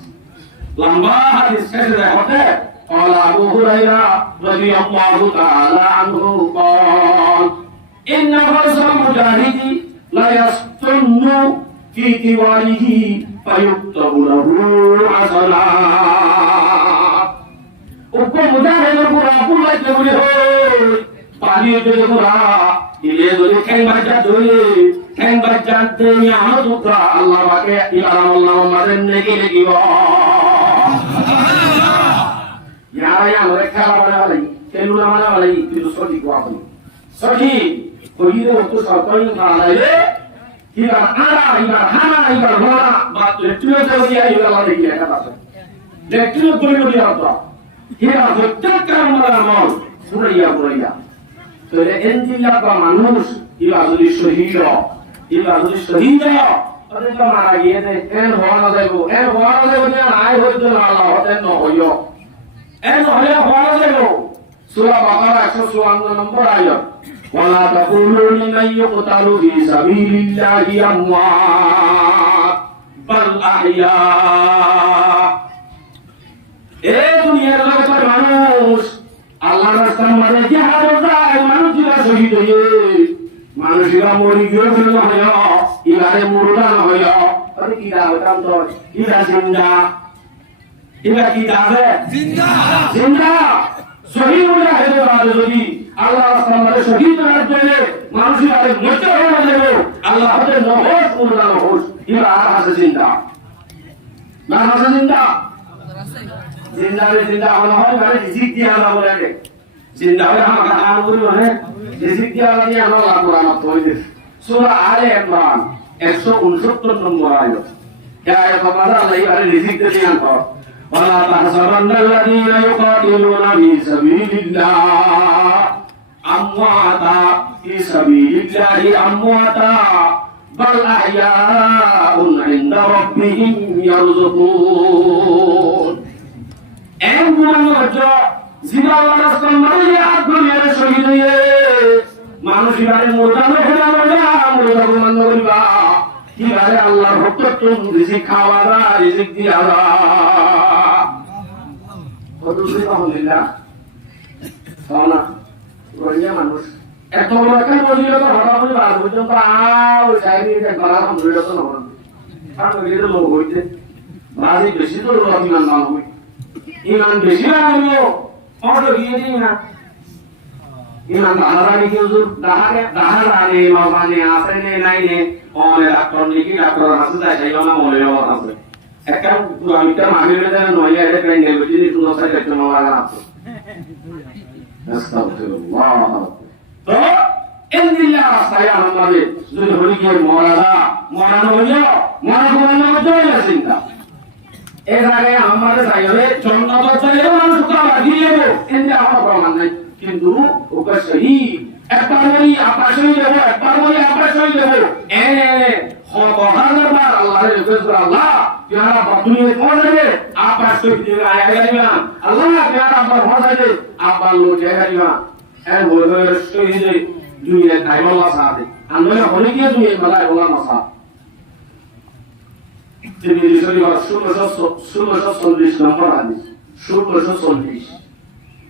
লম্বা হাদিস কে হতে قال ابو هريره رضي الله تعالى عنه قال ان فرس المجاهد لا يستن في تواره فيكتب له حسنات उनको मुजाहिद को आपू लाइक बोले हो पानी जो पूरा ये जो खेल बच्चा खेल बच्चा ते यहाँ तो का अल्लाह वाके इलाम अल्लाह मरने के लिए वो यहाँ मेरे खेला बना वाली खेलूना बना वाली फिर सोची को आपने सोची कोई तो सरकारी माला ये E bar hana ibar hona ba lecture ko dia ibar la dia kata saya lecture ko dia apa dia betul kan malam pura so entila ba manus ibar jadi syahid ade ka mara giye de en hona debo ni ai hoyto na Allah hoten no hoyo en hoya debo surah baqarah 154 নম্বর ayat ولا تقولوا لمن يقتل في سبيل الله أموات بل أحياء দুনিয়ার লোকের মানুষ আল্লাহর রাস্তায় মারে জিহাদ যায় মানুষরা শহীদ হয়ে মানুষরা মরি গিয়ে ফেল হয় ইবারে মুরদা হয় আরে কি দাও কাম তো ইরা জিন্দা ইরা কি দাবে জিন্দা শহীদ হয়ে হেরে বাদ যদি আল্লাহ রাস্তায় শহীদ হওয়ার জন্য মানুষের আরে মরতে হবে না আল্লাহ হতে নহস মুরদা নহস ইরা আর আছে জিন্দা না আছে জিন্দা জিন্দা হলো হয় মানে রিজিক দিয়া আল্লাহ বলে জিন্দা হলে আমাকে আন করি মানে রিজিক দিয়া আল্লাহ দিয়ে আমরা লাভ করা মাত্র হইছে সূরা আলে ইমরান 169 নম্বর আয়াত এই আয়াত আমাদের আল্লাহ এই রিজিক দিয়ে আনতো ওয়ালা তাহসাবান্নাল্লাযীনা ইউকাতিলুনা ফি সাবিলিল্লাহ আমওয়াতা ফি সাবিলিল্লাহি আমওয়াতা বাল আহইয়াউন ইনদা রাব্বিহিম ইয়ারযুকুন এমন মানুষ জীবন রাস্তা মারিয়ে আগুনের শহীদ হয়ে মানুষ ইবারে মোদানো হলো না মোদা বন্ধ করিবা ইবারে আল্লাহর হুকুম রিজিক খাওয়ারা রিজিক দিয়ারা আলহামদুলিল্লাহ সানা রইয়া মানুষ এত বড় একটা মসজিদ তো ভাড়া করে বার পর্যন্ত ওই সাইডে একবার আলহামদুলিল্লাহ তো না কারণ ওই যে লোক হইতে বাজি বেশি তো ইমান না হবে ইমান বেশি না হলো অর্ডার দিয়ে দিই না ইমান আলাদা কি হুজুর দাহারে মামানে আছে নে নাই নে ওরে ডাক্তার নাকি ডাক্তার হাসে যায় সেই না মনে হয় আছে একটা পুরামিটা মামিরে দেন নয় এটা প্যান্ডেল বুঝি নি শুনো সাইড একটা মারা আছে আস্তাগফিরুল্লাহ তো ইন্দিল্লাহ সায়া আমাদের যদি হলি গিয়ে মরানো হইলো মরানো জয় চিন্তা এর আগে আমাদের সাইবে জন্নত চলেও মানুষ তো লাগিয়ে দেবো এতে আমার প্রমাণ নাই কিন্তু ওকে সহি একবার বলি আকাশ হয়ে যাবো একবার বলি আকাশ হয়ে যাবো হাজারবার আল্লাহর রিকোয়েস্ট করে আল্লাহ প্যারা দুনিয়া পৌঁছে যাবে আকাশ হয়ে যাবে আয়া যাবে না আল্লাহ প্যারা আবার পৌঁছে যাবে আবার লোক জায়গা দিবা এর বলে সহি দুনিয়া দাইমাল্লাহ সাথে আমরা হলে গিয়ে দুনিয়া মালায় বলা মাসা তিনি শরীফ 1640 নম্বর হাদিস 1640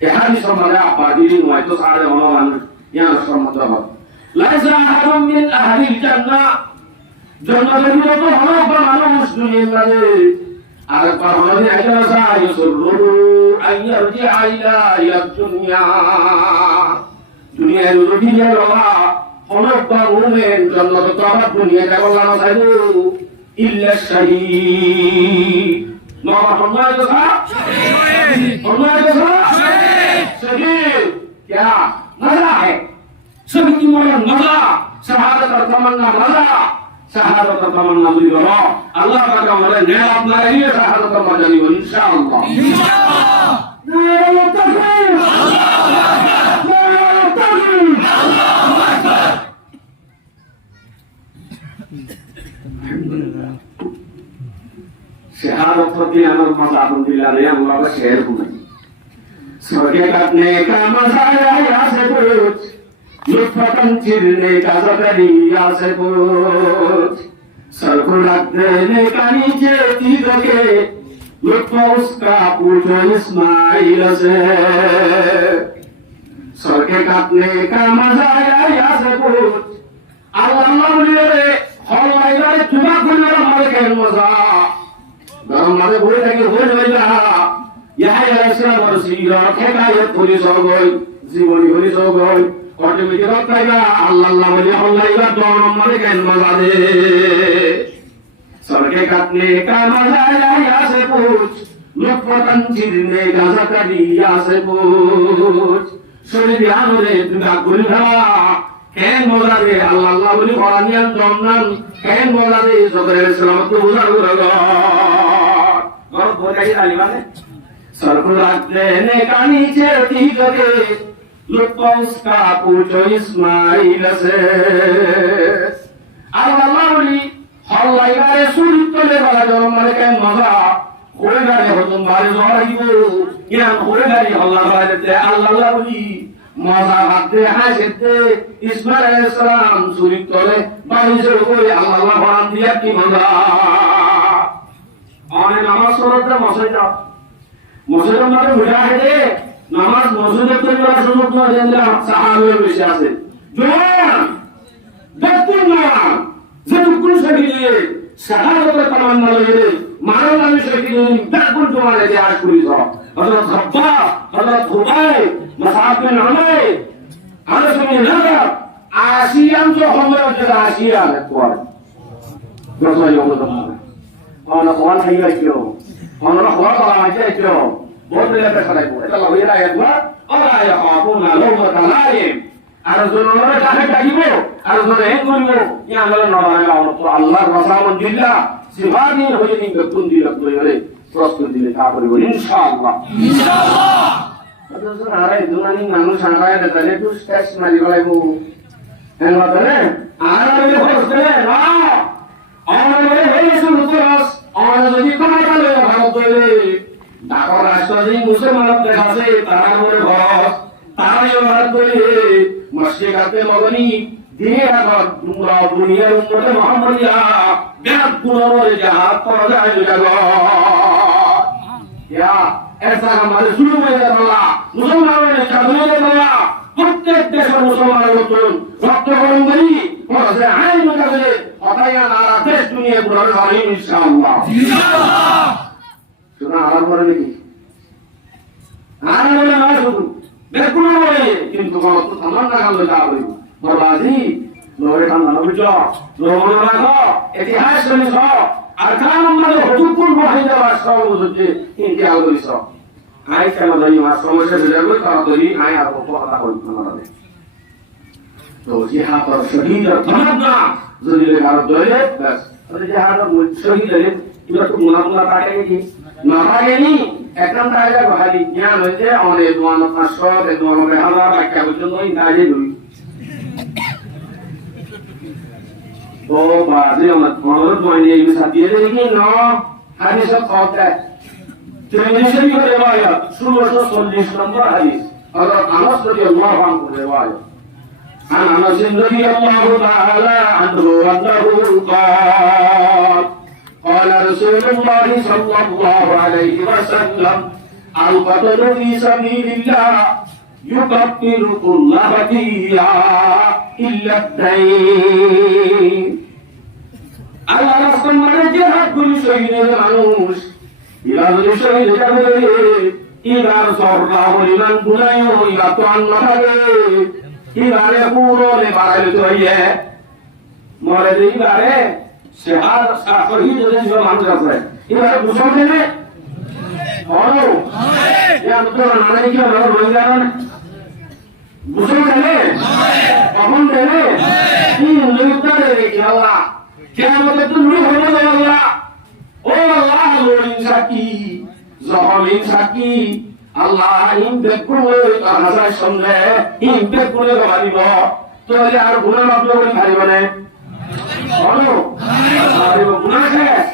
এই হাদিস সম্বন্ধে আপাদিন হয়তো সাড়ে বলা মানুষ ইয়ার সম্বন্ধে হবে লাইসা আহাদুম মিন আহলিল জান্নাহ জান্নাতের ভিতরে হলো মানুষ দুনিয়ার মাঝে আর পারমানে আইলা সাইসুরু আইয়ারজিআ ইলা দুনিয়া দুনিয়ার রুবিয়া রওয়া অনেক মুমিন জান্নাতে তারা দুনিয়া কেবল না চাইলো ইল্লা শাহীদ নবা ফরমায় তো শহীদ ফরমায় তো শহীদ क्या मजा है सभी की मौला मजा शहादत और तमन्ना मजा शहादत और तमन्ना मुझे करो अल्लाह का काम है नया अपना रहिए शहादत और मजा नहीं इंशाअल्लाह इंशाअल्लाह नारे तकबीर नारे तकबीर अल्लाहु अकबर शहादत प्रति अमर मजा अल्हम्दुलिल्लाह ने अल्लाह का शेर हुआ स्वर्ग काटने का मजा आया से पूछ लुत्फतन चिरने का ज़करिया से पूछ सर को रख देने का नीचे तीर के लुत्फ उसका पूछो इस्माइल से स्वर्ग काटने का मजा आया से पूछ अल्लाह ने हलवाई वाले तुम्हारा खुलना मारे के मजा गरम मारे बोले कि हो जाएगा ইয়াহইয়া আলাইহিসসালাম রাসূল হেদায়েত করে সগল জীবনী করে সগল অটোমেটিক রাখলাইবা আল্লাহ বলি আল্লাহইবা দম মানে কেন মজাদে সরকে কাটনে কা মজা আয়া সে পুছ লুকফতন চিরনে গাজাকারিয়া সে পুছ শরীর আমরে দুগা গুলভা কেন মজাদে আল্লাহ বলি কোরআনিয়ান দমনান কেন মজাদে সবরে সালামত বুঝা গুরগা গর বোঝাই আলিমানে सर को रख देने का नीचे ठीक है लुत्फ उसका पूछो इस्माइल से अल्लाह बोली हल्लाई बारे सुरी तले वाला जन्म मारे के मजा होए गारे हो तुम बारे जोराइबो या होए गारे हल्ला बारे ते अल्लाह बोली मजा हाथे हासिते इस्माइल अलैहिस सलाम सुरी तले बारे से कोई अल्लाह बयान दिया कि मजा आने नमाज पढ़ते मसजिद মসজিদের মধ্যে মুজাহিদে নামাজ মসজিদে পড়ার সুযোগ না দিলে সাহাবের বেশি আছে জোয়ান দেখুন না যে কোন শহীদে শাহাদাতের তামান্না লইলে মারণ আমি শহীদে দেখুন জোয়ান এতে আশ করিস হযরত সাব্বা হযরত খুবাই মাসাবিন আলাই আরে শুনি না আসিয়ান তো আমরা যে আসিয়ান কোন দোসা ইওমত অন কোন হাইয়া কিও অনরা খোয়া করা আছে তো বহুত বেলা দেখাই পড়ে এটা লাগি না একবার আলা ইয়াকুনা লাওমাতা লাইম আর জনরা কাছে থাকিব আর জনে হেন করিব ইয়া আমরা নরায় লাউন তো আল্লাহর রাসামন দিল্লা সিফানি হয়ে নি গতুন দিলা কইরে প্রস্তুত দিলে তা করিব ইনশাআল্লাহ ইনশাআল্লাহ আদর আরে দুনানি মানুষ সারায় দেখালে তো স্টেজ মারি গলাইব হেন বলে আর আমি বলতে না আমারে হেসু মুতরাস আমারে যদি কমাই গেলে ভালো করে ডাকর রাষ্ট্রী মুসলমান দেখাছে তারা মনে ঘর তারাই ভারত করে মসজিদে মগনি দিনে আগত দুনিয়ার উম্মতে মুহাম্মাদিয়া ব্যাগ গুণরে জাহাদ করা যায় জগৎ ইয়া ऐसा हमारे शुरू में अल्लाह मुसलमानों ने कदमों में अल्लाह প্রত্যেক দেশের মুসলমানের মতন রক্ত গরম করি ফরজে আইন মোতাবেক অথাইয়া নারা দেশ দুনিয়া ঘুরাবে হবে ইনশাআল্লাহ। শোনা আরাম করে নাকি আরাম বলে নয় শুধু বেগুন বলে কিন্তু গণত সামান না গেল যা হইব বরবাদি লোরে কাম না বুঝো লোরে রাখো ইতিহাস শুনিস আর কাম মানে হুকুম হয়ে যাওয়া সব বুঝতে ইন্তেহাল করিস আই কেন জানি আমার সমস্যা হয়ে যাবে তাড়াতাড়ি আই আর কথা কই আমাদের তো জিহাদ আর শহীদ আর ধর্ম না যদি ভারত দলে বাস তাহলে জিহাদ আর শহীদ হলে এবার তো মুনাফা পাকে গেছি না পাকেনি একদম তাইলে ভাই জ্ঞান হইছে অনেক দোয়ান 500 এ দোয়ান 1000 টাকা পর্যন্ত ইন্টাজে লই তো বাজে আমরা তোমার দোয়ান এই বিষয় দিয়ে দেখি না হাদিস কথা ترمذي की रिवायत 1640 नंबर हदीस हज़रत अनस रज़ियल्लाहु अन्हु रिवायत عن أنس رضي الله تعالى عنه أنه قال قال رسول الله صلى الله عليه وسلم القتل في سبيل الله يكفر كل خطيئة إلا الدين الله رسول من جهاد كل شيء মানুষ ইরাজুল শহীদ যাবে ইরার সরকার হইলাম গুনাই হইলা তো আন্ন থাকে ইরারে পুরোলে বাড়াইলে তো ইয়ে মরে দিবারে সেহার শহীদ যদি মানুষ আছে ইরারে বুঝো দেবে হলো ইয়া তো না কি হলো রোজগার বুঝো দেবে কখন দেবে কি লুকটা দেবে কি আল্লাহ কিয়ামতে তুমি হলো আল্লাহ ও আল্লাহ লোরিন সাকি জহলিন সাকি আল্লাহ ইমবে করে তার হাজার সঙ্গে ইমবে করে ভাবিব তাহলে আর গুনাহ মাফ করে ভাবিব না বলো ভাবিব গুনাহ শেষ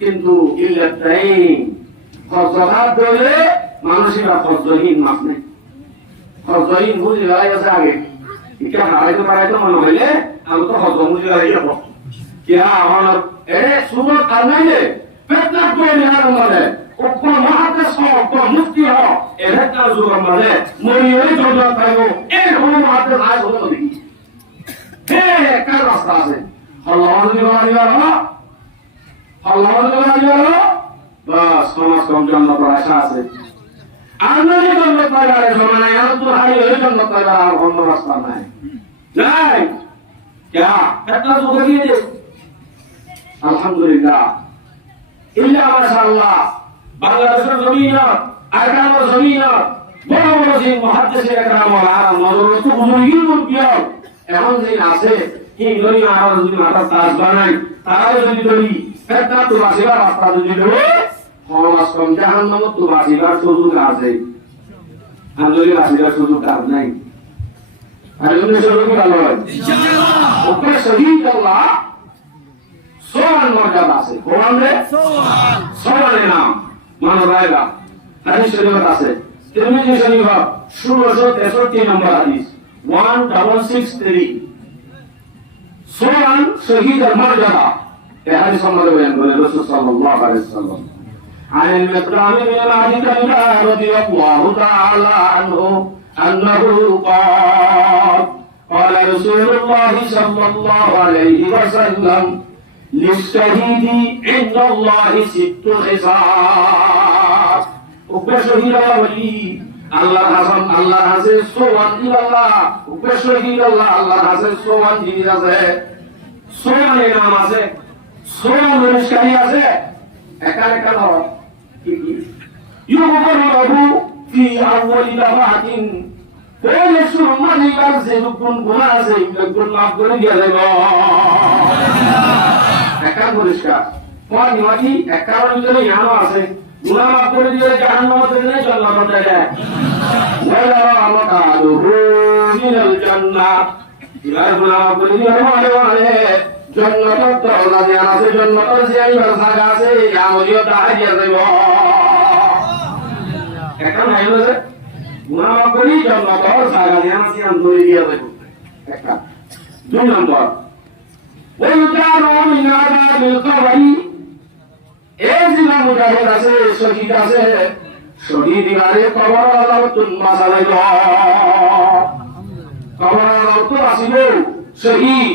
কিন্তু ইল্লাতাইন ফজলাত দলে মানুষেরা ফজলহীন মাফ নেই ফজলহীন বুঝি আছে আগে এটা হারাইতে পারাইতে মনে হইলে আমি তো ফজল বুঝি হারাই যাব কি আমার এ সুবত কাজ নাই রে পেটনা করে আর মানে উপর মহাদেশ উপর মুক্তি হ এরকম যুগ মানে মরিয়ে জন্য থাকবো এই হলো মহাদেশ আজ হলো দেখি হে কার রাস্তা আছে আল্লাহ বাস সমাজ কম জান্নাত আশা আছে আর নয় জান্নাত পাইবারে জমানায় আর তো হাই হয়ে জান্নাত পাইবার আর অন্য রাস্তা নাই নাই क्या পেটনা যুগ দিয়ে দে আলহামদুলিল্লাহ ইল্লা মাশাআল্লাহ বাংলাদেশের জমিন আর গ্রামের জমিন বড় বড় যে মুহাদ্দিসে একরাম আর নজরত বুজুর্গির মুরগিয়া এমন যে আছে এই ধরি আর যদি মাথা তাজ বানাই তারাও যদি ধরি একটা তো বাসিবার রাস্তা যদি ধরে সমাজ কম জাহান্নাম তো বাসিবার সুযোগ আছে আর যদি বাসিবার সুযোগ কাজ নাই আর যদি সুযোগ ভালো হয় ইনশাআল্লাহ ওকে শহীদ আল্লাহ সোয়ান মর্যাদা আছে কোরআন রে সোয়ানের নাম মানো রায়গা হাদিস শরীফ আছে তিরমিজি শরীফ 1663 নম্বর হাদিস 1663 সোয়ান শহীদের মর্যাদা এই হাদিস সম্বন্ধে বয়ান করে রাসূল সাল্লাল্লাহু আলাইহি ওয়াসাল্লাম عن المقدام بن معدي رضي الله تعالى عنه أنه قال قال رسول الله صلى الله عليه وسلم للشهيد عند الله 6 خصال উপরে শহীদ বলি আল্লাহর হাসান আল্লাহর হাসে সোয়ান ইল্লাল্লাহ উপরে শহীদ আল্লাহর হাসে সোয়ান জিনিস আছে সোয়ানের নাম আছে সোয়ান নিষ্কারী আছে একা একা ধর কি কি ইউগরু ফি আউয়ালি দাফাতিন এই সুরমানি কার যে কোন গুনাহ আছে এগুলো মাফ করে দিয়া যাবে একা পরিষ্কার কোন নিওয়াজি একার ভিতরে জ্ঞান আছে গুনাহ মাফ করে দিলে জাহান্নামে যেতে নাই জান্নাতে যায় ওয়ালা আমাকালুহু মিনাল জান্নাত ইলা গুনাহ মাফ করে দিলে মানে জান্নাতের দরজা জ্ঞান আছে জান্নাতের যে আইবার জায়গা আছে আমলিও তাহাজিয়া যাইব একা নাই বলে গুনাহ মাফ করি জান্নাতের জায়গা জ্ঞান আছে আমলি দিয়া যাইব একটা দুই নম্বর ويجعلوا من عذاب القبر এই জিলা মুজাহিদ আছে শহীদ আছে শহীদ গারে কবর আলাতুন মাসালাইল কবরের অর্থ আসিব শহীদ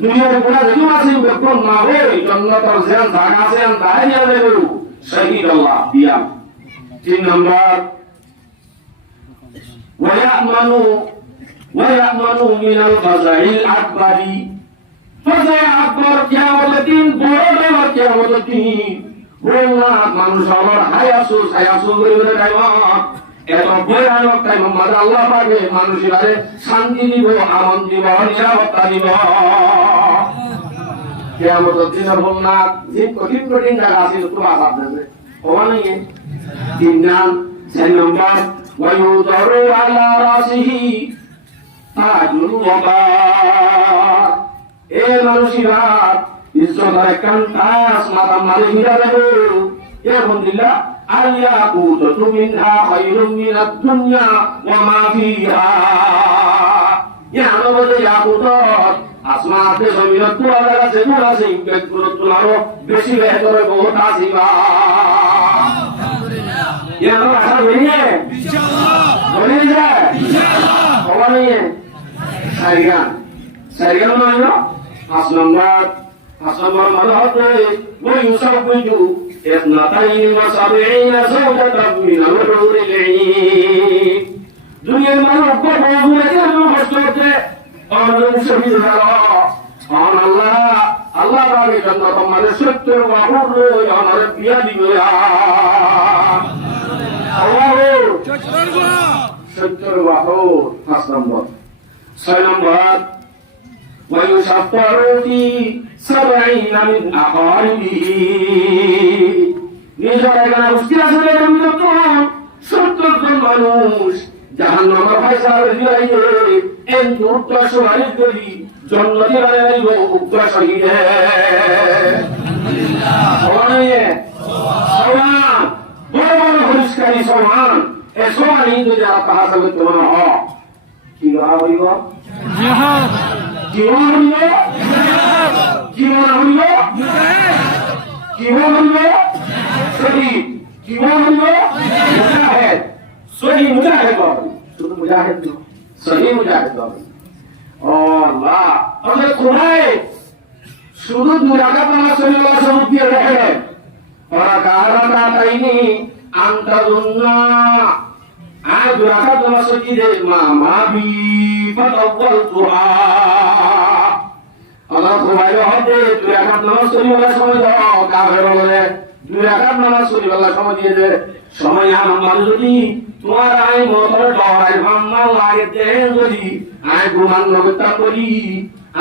দুনিয়ার কোনা যেন আসিব বেতন না হয়ে জন্নতর যেন জায়গা আছে তাই নিয়ে দেব শহীদ আল্লাহ দিয়া 3 নম্বর ويأمن من الفزع الأكبر فزع أكبر কিয়ামতের দিন বড় কিয়ামতের দিন বলনা মানুষ আমার হায়াসুস করে টাইমত এত ভয়ানক টাইম মাঝে আল্লাহ পাকে মানুষের শান্তি দিব আমন দিব নিরাপত্তা দিব কিয়ামতের দিন বলনা যে কঠিন কঠিন জায়গা আছে তো আসাদ দেবে হওয়া নাই 3 নম্বর ويوضع على راسه تاج الوقار এ মানুষেরা ইজ্জতের একখান তাজ মাথা মারে হিরা দেবে আলহামদুলিল্লাহ الياقوتة منها خير من الدنيا وما فيها يعني বলে ইয়াকুতত আসমাতে জমিনত তোলা আছে নূর আছে ইনকাগুলো তোলারও বেশি বেহতর বহুত আসিবা ये हम आशा नहीं है इंशाल्लाह होने जाए इंशाल्लाह होगा नहीं है सारिगान मान लो 5 नंबर मानो होते वो यूसुफ बुझू इत्नाताइन व सबईन ज़ौजतन मिन al-हूर al-ईन दुनिया में को मौजूद है जो होते और जो शहीद है और अल्लाह ताला जन्नत में सत्तर व हूर हमारे पिया दिया সত্তর বাহর 5 নম্বর 6 নম্বর ويشفع في 70 من أقاربه নিজের এখানে উস্তি আসলে তখন 70 জন মানুষ জাহান্নামের ফয়সালা দিলাইয়ে এন দুটো সুপারিশ করি জান্নাতে বানাইব উক্ত শহীদে আলহামদুলিল্লাহ বড় পরিষ্কারী সমান এ সমানই যদি যারা তাহা যাবে তোমার হ কি হইব জিহাদ জীবন হইব জীবন হইব জীবন হইব শহীদ জীবন হইব মুজাহিদ শহীদ মুজাহিদ শুধু মুজাহিদ না শহীদ মুজাহিদ ও আল্লাহ আমাদের কোরআনে শুধু দুরাকাত নামাজ পড়লে সব দিয়ে রাখে ওরা কাহারা তাইনি আন্তাদুন্না আজ রাখাত মসজিদে মামাবি ফাতাওয়ালতুহা আল্লাহ খুবাইল হতে দুই রাকাত নামাজ পড়িবার সময় দাও কাফের বলে দুই রাকাত নামাজ পড়িবার সময় দিয়ে দে সময় আমার যদি তোমার আই মোটর ডরাই মাম্মা লাগে দেন যদি আই গুমান নগতা করি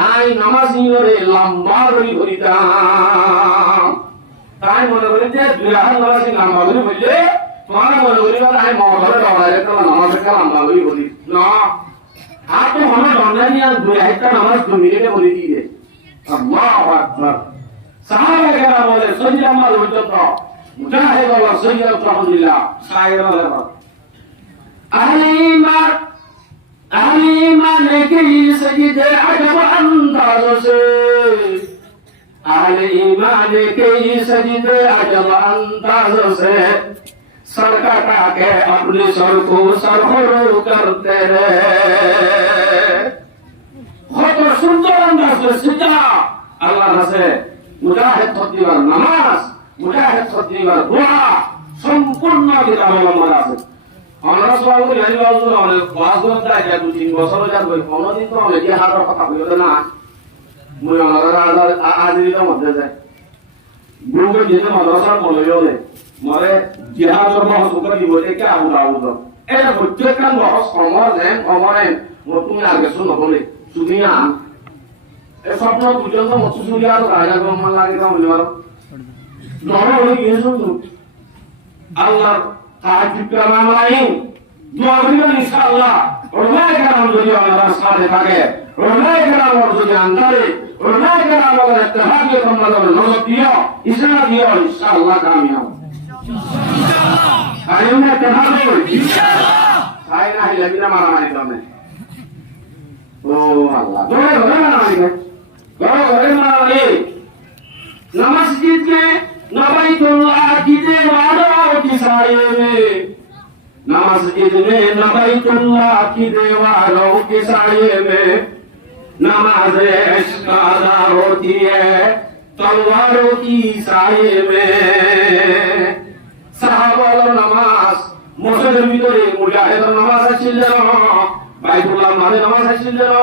আই নামাজ নিরে লম্বা করি করিতাম তাই মনে করি যে দুই রাকাত নামাজ লম্বা করে বললে তোমার মনে করি আই মোটর ডরাই তো নামাজ কা লম্বা করি বলি না আর তো মনে ডরাই নিয়ে দুই একটা নামাজ 2 মিনিটে বলে দিয়ে আল্লাহু আকবার সাহাবা কেরাম বলে সৈয়দ আমার হযরত মুজাহিদ আল্লাহ সৈয়দ আলহামদুলিল্লাহ সাহেব আল্লাহ अहली ईमान के सजदे अजब अंदाज से अहली ईमान के सजदे अजब अंदाज से सर कटा के अपने सर को सरखोर करते रहे बहुत सुंदर अंदाज से सीधा अल्लाह से मुजाहिद तकबीर नमाज मुजाहिद तकबीर दुआ संपूर्ण किताब अल्लाह से আমরা সবাই জানি বাবু অনেক বাসর যায় যে 2-3 বছর যার বই কোনদিন তো অনেক হাড়ের কথা বলতে না মই অনারা আজির মধ্যে যায় গ্রুপে যেতে মাদ্রাসা বলে বলে মরে জিহাদের বহস করে দিব একে আবু দাউদ এটা প্রত্যেকটা বহস কমরেন তুমি আগে শুনো বলে শুনি না এ স্বপ্ন পর্যন্ত মত শুনি আর রাজা ব্রহ্মণ লাগে না বলে মারো নরম হয়ে গিয়েছো আল্লাহ তাহাজ্জুদ কালাম আলাইহিম দোয়া করিবেন ইনশাআল্লাহ উলামায়ে কেরাম যদি আল্লাহর সাথে থাকে উলামায়ে কেরাম যদি আন্দারে উলামায়ে কেরাম এর ইত্তেহাদে সম্মানের নজর দিও ইশারা দিও ইনশাআল্লাহ কামিয়াব ইনশাআল্লাহ আইনা ইত্তেহাদ ইনশাআল্লাহ আইনা হিলাবিনা মারামারি করবে ও আল্লাহ দোয়া করে মারামারি मस्जिद में नबैतुल्लाह की दीवारों की साये में नमाज में नबैतुल्लाह की दीवारों के साये में नमाज इश्क अदा होती है तलवारों की साये में साहबाल नमाज मस्जिদের ভিতরে মুজাহিদের নামাজ আছিল যেন বাইতুল্লাহ মাঝে নামাজ আছিল যেন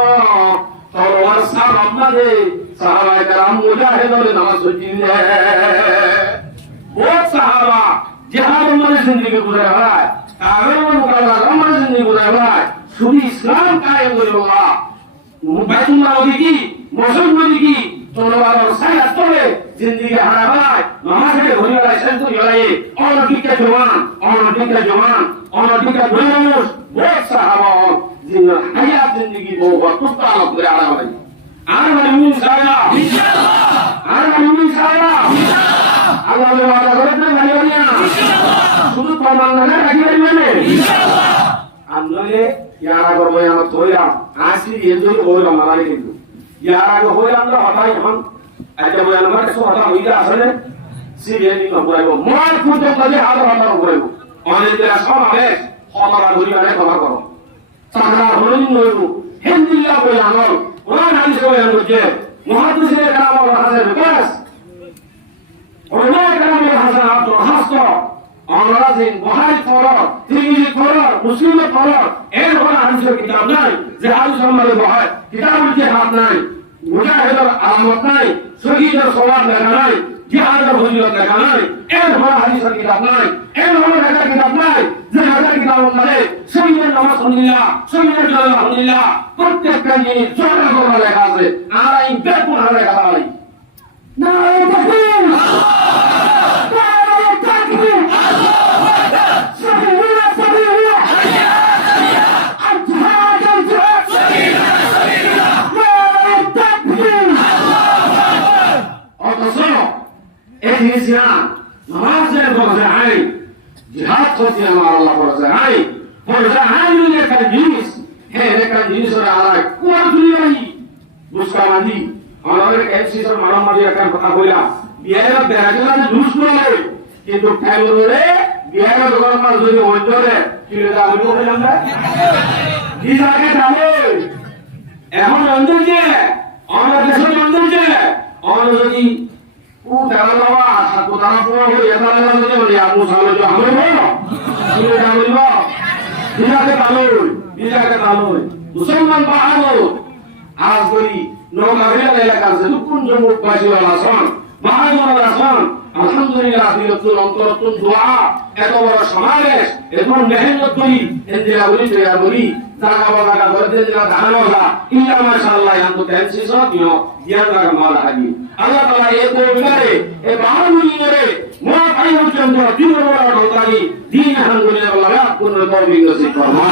তলোয়ার সার আপনাদের সাহাবায়ে কেরাম মুজাহিদের নামাজ হচ্ছিল बहुत साहबा जिहाद में जिंदगी गुजरा है आगे मुकाबला में जिंदगी गुजरा है शुरू इस्लाम कायम करेगा बैतुल्लाह की मस्जिद में की तलवार और साया तोड़े जिंदगी हरा है नमाज के होने वाला संत जलाए और टिका जवान और टिका दुरुस बहुत साहबा और जिंदगी हयात जिंदगी बहुत तुक्का गुजरा है आने वाली इंशाअल्लाह आने वाली इंशाअल्लाह আল্লাহ ওয়াদা করেছেন ভাইয়া শুধু প্রমাণ না রাখি মানে আমলে ইয়ারা করব আমরা তোইরা আসি এজই ওরা মারাই কিন্তু ইয়ারা গো হইলাম না হঠাই এখন আজকে বই আমার কিছু হঠা হইলা আসলে সিরিয়ালি না পুরাইবো মার ফুটো কাজে হাত হাত পুরাইবো অনেক দিন সব হবে হতরা ধরি মানে ক্ষমা করো সাগরা হরিণ নইবো হিন্দিয়া বই আমল ওরা নাম সবাই আমল যে মুহাদ্দিসের কালাম ওরা হাজার বিকাশ ওলায় কালামের হাসান আব্দুল হাসন অনরাজিন বুখারী পড়ার তিরমিজি পড়ার মুসলিম পড়ার এর কোন হাদিসের কিতাব নাই যে হাদিস সম্বন্ধে বহায় কিতাবের যে হাত নাই মুজাহিদের আলামত নাই শহীদের সওয়াব লেখা নাই জিহাদের ফজিলত লেখা নাই এর কোন হাদিসের কিতাব নাই এর কোন লেখার কিতাব নাই যে হাজার কিতাব মানে শহীদের নামাজ আলহামদুলিল্লাহ শহীদের জন্য আলহামদুলিল্লাহ প্রত্যেকটা জিনিস জোরে জোরে লেখা আছে আর এই বেকুন হারে লেখা নাই না نمازের বজায় জিহাদ করতে আমার আল্লাহ বজায় বজায় একটা জিনিস হ্যাঁ একটা জিনিস ওরা আলাদা কোন দুনিয়াই মুসলমানি আমাদের এসিসর মারামারি একটা কথা কইলা বিয়ের বেরাজলা জুস করে কিন্তু ফ্যামিলিরে বিয়ের দোকানদার যদি ওইতরে কিনে দাও বললাম না কি জায়গা যাবে এখন অন্তর যে আমাদের দেশের অন্তর যে আমরা যদি ও দাঁড়ালাবা সাত দাঁড়া পড়া হয়ে দাঁড়ালাম যদি বলি আপু সালো যে আমরা বলো কিনে দাও বলবো বিজাকে তালুই মুসলমান পাহাড় আজ করি নৌকাভিয়া এলাকার যে কোন জম্মুবাসী ওয়ালা সন বাহাদুর আসন আলহামদুলিল্লাহ দিলতুল অন্তরতুল দোয়া এত বড় সমাবেশ এত মেহনত করি এন্দিরা বলি জায়গা বাগা করে দিলা ধানওয়ালা ইল্লা মাশাআল্লাহ আনতো টেনসি সদিও জিয়াদা মালা হাদি আল্লাহ তাআলা এই কোবিরে এই বাহাদুরিরে মোয়া ভাই পর্যন্ত দিন বড় নৌকারি দিন আলহামদুলিল্লাহ আল্লাহ কোন তৌফিক নসিব ফরমা